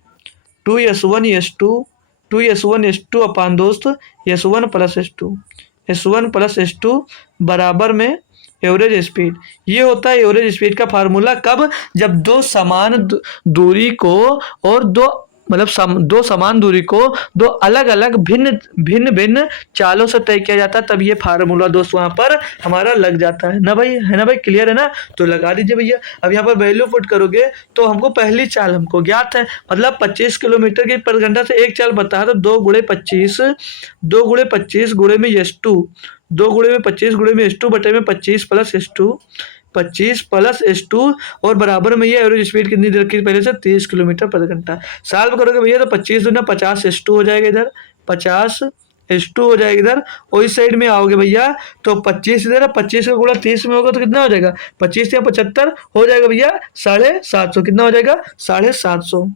2s1s2 2s1s2 अपान दोस्त s1 plus s2, s1 plus s2 बराबर में एवरेज स्पीड। ये होता है एवरेज स्पीड का फार्मूला कब, जब दो समान दूरी को और दो समान दूरी को दो अलग अलग भिन्न चालों से तय किया जाता है, तब ये फार्मूला दोस्त वहां पर हमारा लग जाता है ना भाई, है ना भाई, क्लियर है ना? तो लगा दीजिए भैया। अब यहाँ पर वैल्यू पुट करोगे तो हमको पहली चाल हमको ज्ञात है, मतलब 25 किलोमीटर के पर घंटा से एक चाल बता है, तो 2 गुणे 25 गुणे में s2, 2 गुणे में 25 गुणे में s2 बटे में 25 प्लस s2, 25 प्लस s2 और बराबर में ये एवरेज स्पीड कितनी देर की पहले से 30 किलोमीटर पर घंटा। सॉल्व करोगे भैया तो 25 दूना 50 s2 हो जाएगा, इधर 50 s2 हो जाएगा इधर, और इस साइड में आओगे भैया तो 25 इधर, 25 का गुणा 30 में होगा तो कितना हो जाएगा, 25 या 75 हो जाएगा भैया 750, कितना हो जाएगा 750,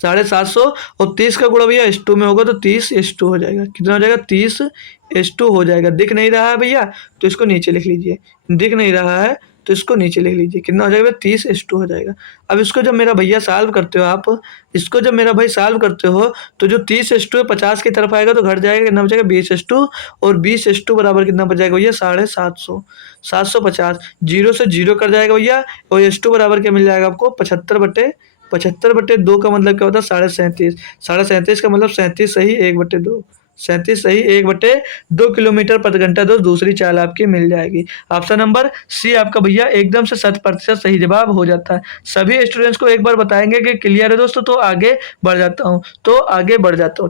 750 और 30 का गुणा भैया s2 में होगा तो 30 s2 हो जाएगा, कितना हो जाएगा 30 s2 हो जाएगा। दिख नहीं रहा है भैया तो इसको नीचे लिख लीजिए, दिख नहीं रहा है तो इसको नीचे लिख लीजिए, कितना हो जाएगा 30 s2 हो जाएगा। अब इसको जब मेरा भैया सॉल्व करते हो आप, इसको जब मेरा भाई सॉल्व करते हो तो जो 30 s2 50 की तरफ आएगा तो घट जाएगा, कितना बचेगा 20 s2, और 20 s2 बराबर कितना बच जाएगा भैया 750, 750 जीरो से जीरो कर जाएगा भैया, और s2 बराबर क्या मिल जाएगा आपको 75/2 का मतलब क्या होता है 37.5, 37.5 का मतलब 37 सही 1/2, 37 सही 1/2 किलोमीटर प्रति घंटा दोस्त दूसरी चाल आपकी मिल जाएगी। ऑप्शन नंबर सी आपका भैया एकदम से 100% सही जवाब हो जाता है। सभी स्टूडेंट्स को एक बार बताएंगे कि क्लियर है दोस्तों, तो आगे बढ़ जाता हूँ,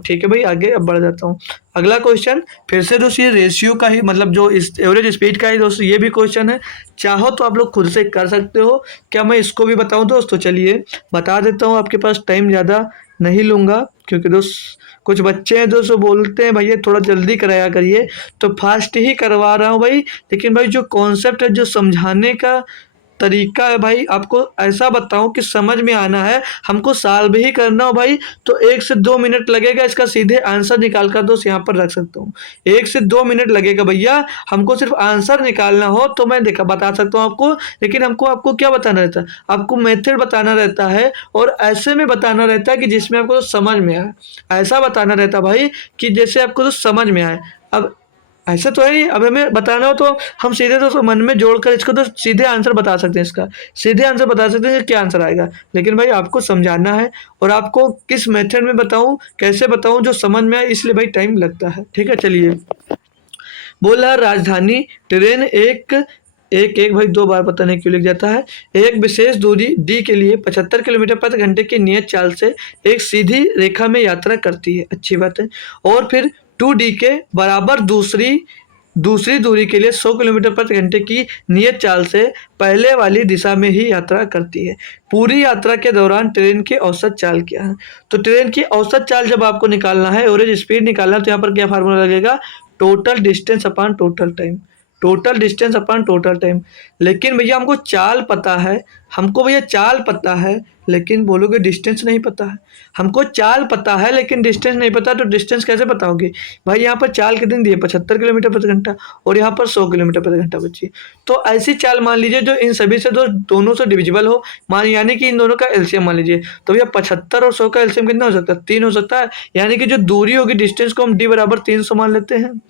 ठीक है भाई, आगे अब बढ़ जाता हूँ। अगला क्वेश्चन फिर से दोस्त ये रेशियो का ही, मतलब जो इस एवरेज स्पीड का ही दोस्त ये भी क्वेश्चन है, चाहो तो आप लोग खुद से कर सकते हो। क्या मैं इसको भी बताऊं दोस्तों? चलिए बता देता हूँ, आपके पास टाइम ज़्यादा नहीं लूँगा, क्योंकि दोस्त कुछ बच्चे हैं दोस्तों बोलते हैं भैया थोड़ा जल्दी कराया करिए, तो फास्ट ही करवा रहा हूँ भाई। लेकिन भाई जो कॉन्सेप्ट है, जो समझाने का तरीका है भाई, आपको ऐसा बताऊं कि समझ में आना है, हमको सॉल्व ही करना हो भाई, तो 1 से 2 मिनट लगेगा, इसका सीधे आंसर निकाल कर दोस्त यहाँ पर रख सकता हूँ। 1 से 2 मिनट लगेगा भैया, हमको सिर्फ आंसर निकालना हो तो मैं देखा बता सकता हूँ आपको, लेकिन हमको आपको क्या बताना रहता है, आपको मेथड बताना रहता है, और ऐसे में बताना रहता है कि जिसमें आपको तो समझ में आए। ऐसा बताना रहता है भाई कि जैसे आपको तो समझ में आए। अब ऐसा तो है नहीं, अब हमें बताना हो तो हम सीधे तो मन में जोड़कर इसको तो सीधे आंसर बता सकते हैं, इसका सीधे आंसर बता सकते हैं कि क्या आंसर आएगा, लेकिन भाई आपको समझाना है और आपको किस मेथड में बताऊं, कैसे बताऊं जो समझ में आए, इसलिए भाई टाइम लगता है। ठीक है, चलिए। बोला राजधानी ट्रेन एक एक एक भाई 2 बार पता नहीं क्यों लिख जाता है। एक विशेष दूरी डी के लिए 75 किलोमीटर प्रति घंटे की नियत चाल से एक सीधी रेखा में यात्रा करती है, अच्छी बात है। और फिर 2D के बराबर दूसरी दूसरी दूरी के लिए 100 किलोमीटर प्रति घंटे की नियत चाल से पहले वाली दिशा में ही यात्रा करती है। पूरी यात्रा के दौरान ट्रेन की औसत चाल क्या है? तो ट्रेन की औसत चाल जब आपको निकालना है, एवरेज स्पीड निकालना है, तो यहाँ पर क्या फार्मूला लगेगा, total distance upon total time, total distance upon total time. लेकिन भैया हमको चाल पता है, हमको भैया चाल पता है, लेकिन बोलोगे डिस्टेंस नहीं पता है। हमको चाल पता है लेकिन डिस्टेंस नहीं पता, तो डिस्टेंस कैसे बताओगे भाई? यहाँ पर चाल कितनी दी है, 75 किलोमीटर प्रति घंटा, और यहाँ पर 100 किलोमीटर प्रति घंटा बची। तो ऐसी चाल मान लीजिए जो इन सभी से दोनों से डिविजिबल हो, मान यानी कि इन दोनों का एलसीएम मान लीजिए, तो भैया 75 और 100 का एलसीएम कितना हो सकता है, 3 हो सकता है। यानी कि जो दूरी होगी डिस्टेंस को हम डी बराबर 300 मान लेते हैं।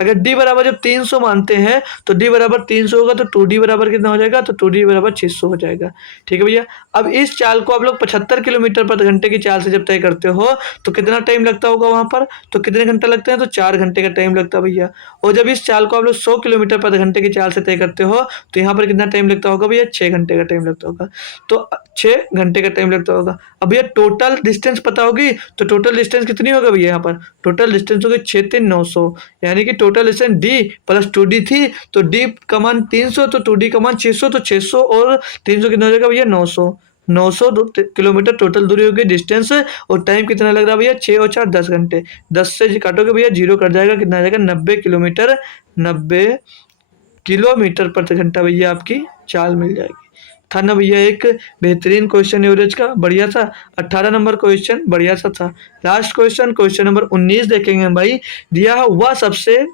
अगर डी बराबर जब 300 मानते हैं तो डी बराबर 300 होगा, तो 2D बराबर कितना हो जाएगा, तो 2D बराबर 600 हो जाएगा। ठीक है भैया। अब इस चाल को आप लोग 75 किलोमीटर प्रति घंटे की चाल से जब तय करते हो तो कितना टाइम लगता होगा वहां पर, तो कितने घंटे लगते हैं, तो 4 घंटे का टाइम लगता है भैया। और जब इस चाल को आप लोग 100 किलोमीटर प्रति घंटे की चाल से तय करते हो तो यहाँ पर कितना टाइम लगता होगा भैया, 6 घंटे का टाइम लगता होगा। तो 6 घंटे का टाइम लगता होगा। अब भैया टोटल डिस्टेंस पता होगी, तो टोटल डिस्टेंस कितनी होगा भैया, यहाँ पर टोटल डिस्टेंस होगी 6×3=900, यानी कि total distance D plus 2D थी, तो डी का मान 300, तो 2D का मान 600, तो 600 और 300 कितना हो जाएगा भैया, 900। 900 किलोमीटर टोटल दूरी होगी डिस्टेंस, और टाइम कितना लग रहा है भैया, 6 और 4 10 घंटे। 10 से काटोगे भैया 0 कट जाएगा, कितना आ जाएगा, 90 किलोमीटर, 90 किलोमीटर प्रति घंटा भैया आपकी चाल मिल जाएगी। था ना भैया एक बेहतरीन क्वेश्चन एवरेज का, बढ़िया था। 18 नंबर क्वेश्चन बढ़िया सा था। लास्ट क्वेश्चन, क्वेश्चन नंबर 19 देखेंगे हम भाई। दिया हुआ सबसे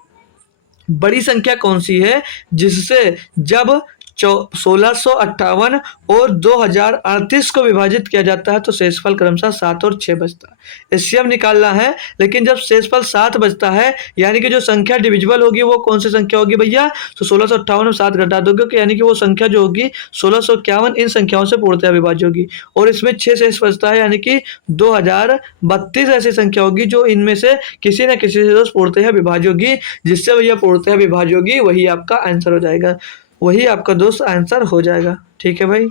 बड़ी संख्या कौन सी है जिससे जब 1658 और 2038 को विभाजित किया जाता है तो शेषफल क्रमशः 7 और 6 बचता है। एलसीएम निकालना है, लेकिन जब शेषफल 7 बचता है यानी कि जो संख्या डिविजिबल होगी वो कौन सी संख्या होगी भैया, तो 1658 में 7 घटा दोगे, यानी कि वो संख्या जो होगी 1651 इन संख्याओं से पूर्णतः विभाज्य होगी। और इसमें 6 शेष बचता है, यानी कि 2032 ऐसी संख्या होगी जो इनमें से किसी न किसी से पूर्णतः विभाज्य होगी, जिससे भैया पूर्णतः विभाज्य होगी, वही आपका आंसर हो जाएगा, वही आपका दोस्त आंसर हो जाएगा। ठीक है भाई,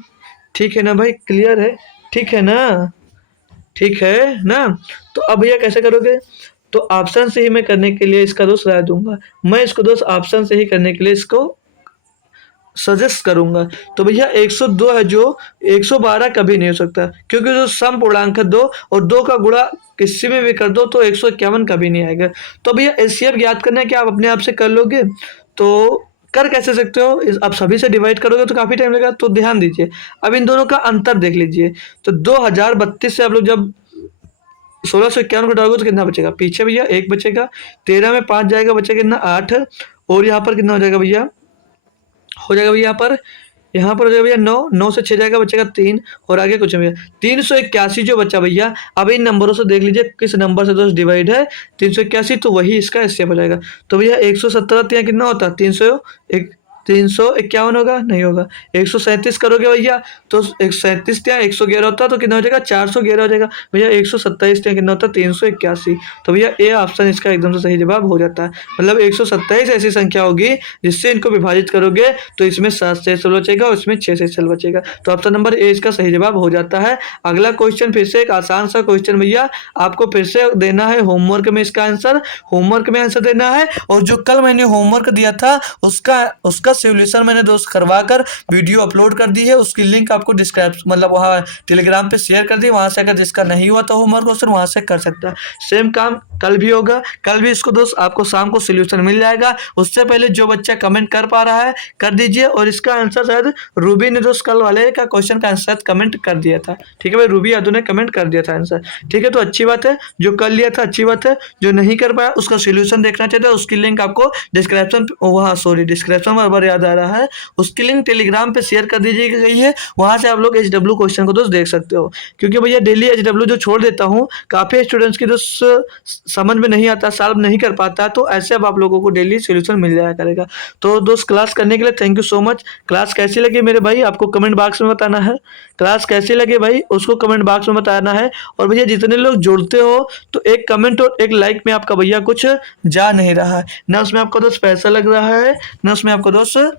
ठीक है ना भाई, क्लियर है, ठीक है ना, ठीक है ना। तो अब भैया कैसे करोगे, तो ऑप्शन से ही मैं करने के लिए इसका दोस्त राय दूंगा, मैं इसको दोस्त ऑप्शन से ही करने के लिए इसको सजेस्ट करूंगा। तो भैया 102 है जो 112 कभी नहीं हो सकता, क्योंकि जो सम पूर्णांक है 2 और 2 का गुणा किसी में भी कर दो तो 151 कभी नहीं आएगा। तो भैया एलसीएम याद करना है कि आप अपने आप से कर लोगे, तो कर कैसे सकते हो, आप सभी से डिवाइड करोगे तो काफ़ी टाइम लगेगा। तो ध्यान दीजिए, अब इन दोनों का अंतर देख लीजिए। तो 2032 से आप लोग जब 1651 को डालोगे तो कितना बचेगा, पीछे भैया 1 बचेगा, 13 में 5 जाएगा, बचेगा कितना 8, और यहाँ पर कितना हो जाएगा भैया, हो जाएगा भैया यहाँ पर हो जाएगा भैया 9, 9 से 6 जाएगा, बचेगा 3, और आगे कुछ नहीं भैया। 381 जो बचा भैया, अब इन नंबरों से देख लीजिए किस नंबर से दोस्त डिवाइड है, 381, तो वही इसका एलसीएम हो जाएगा। तो भैया 117 यहाँ कितना होता है, 351 होगा, नहीं होगा। 137 करोगे भैया तो 137 यहाँ 111 होता है, तो कितना हो जाएगा, 411 हो जाएगा भैया। 127 यहाँ कितना होता है, 381। तो भैया ए ऑप्शन इसका एकदम से सही जवाब हो जाता है। मतलब 127 ऐसी संख्या होगी जिससे इनको विभाजित करोगे तो इसमें 7 शेष बचेगा और इसमें 6 शेष बचेगा। तो ऑप्शन नंबर ए इसका सही जवाब हो जाता है। अगला क्वेश्चन फिर से एक आसान सा क्वेश्चन भैया, आपको फिर से देना है होमवर्क में इसका आंसर, होमवर्क में आंसर देना है। और जो कल मैंने होमवर्क दिया था उसका सोल्यूशन मैंने दोस्त करवा कर वीडियो अपलोड कर दी है, उसकी लिंक आपको डिस्क्रिप्शन मतलब वहाँ टेलीग्राम पे शेयर कर दी, वहाँ से अगर जिसका नहीं हुआ तो होमवर्क क्वेश्चन वहाँ से कर सकता है। सेम काम कल भी होगा, कल भी इसको दोस्त आपको शाम को सोल्यूशन मिल जाएगा। उससे पहले जो बच्चा कमेंट कर पा रहा है कर दीजिए, और इसका आंसर शायद रूबी ने दोस्त कल वाले का क्वेश्चन का आंसर कमेंट कर दिया था। ठीक है भाई, रूबी यादव ने कमेंट कर दिया था आंसर। ठीक है, तो अच्छी बात है, जो कर लिया था अच्छी बात है, जो नहीं कर पाया उसका सोल्यूशन देखना चाहता है उसकी लिंक आपको डिस्क्रिप्शन वहाँ डिस्क्रिप्शन बार याद आ रहा है, उसकी लिंक टेलीग्राम पे शेयर कर दीजिए गई है, वहाँ से आप लोग HW क्वेश्चन को दोस्त देख सकते हो। क्योंकि भैया डेली HW जो छोड़ देता हूँ, काफ़ी स्टूडेंट्स की दोस्त समझ में नहीं आता, सॉल्व नहीं कर पाता, तो ऐसे अब आप लोगों को डेली सोल्यूशन मिल जाया करेगा। तो दोस्त क्लास करने के लिए thank you so much. Class कैसी लगी मेरे भाई आपको कमेंट बॉक्स में बताना है, क्लास कैसी लगी भाई उसको कमेंट बॉक्स में बताना है। और भैया जितने लोग जुड़ते हो तो एक कमेंट और एक लाइक में आपका भैया कुछ जा नहीं रहा है, ना उसमें आपको दोस्त पैसा लग रहा है, ना उसमें आपको दोस्त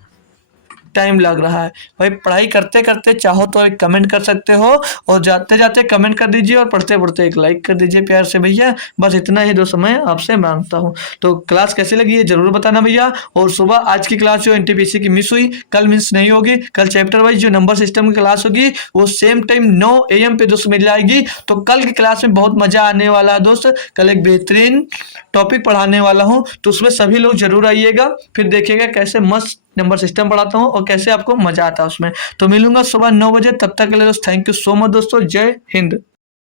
टाइम लग रहा है। भाई पढ़ाई करते करते चाहो तो एक कमेंट कर सकते हो, और जाते जाते कमेंट कर दीजिए, और पढ़ते पढ़ते एक लाइक कर दीजिए प्यार से भैया। बस इतना ही दोस्त मैं आपसे मांगता हूँ। तो क्लास कैसी लगी है जरूर बताना भैया। और सुबह आज की क्लास जो NTPC की मिस हुई, कल मिस नहीं होगी, कल चैप्टर वाइज जो नंबर सिस्टम की क्लास होगी वो सेम टाइम 9 AM पे दोस्त मिल जाएगी। तो कल की क्लास में बहुत मजा आने वाला है दोस्त, कल एक बेहतरीन टॉपिक पढ़ाने वाला हूँ, तो उसमें सभी लोग जरूर आइएगा, फिर देखिएगा कैसे मस्त नंबर सिस्टम पढ़ाता हूँ और कैसे आपको मजा आता है उसमें। तो मिलूंगा सुबह 9 बजे, तब तक के लिए दोस्त थैंक यू सो मच दोस्तों, जय हिंद।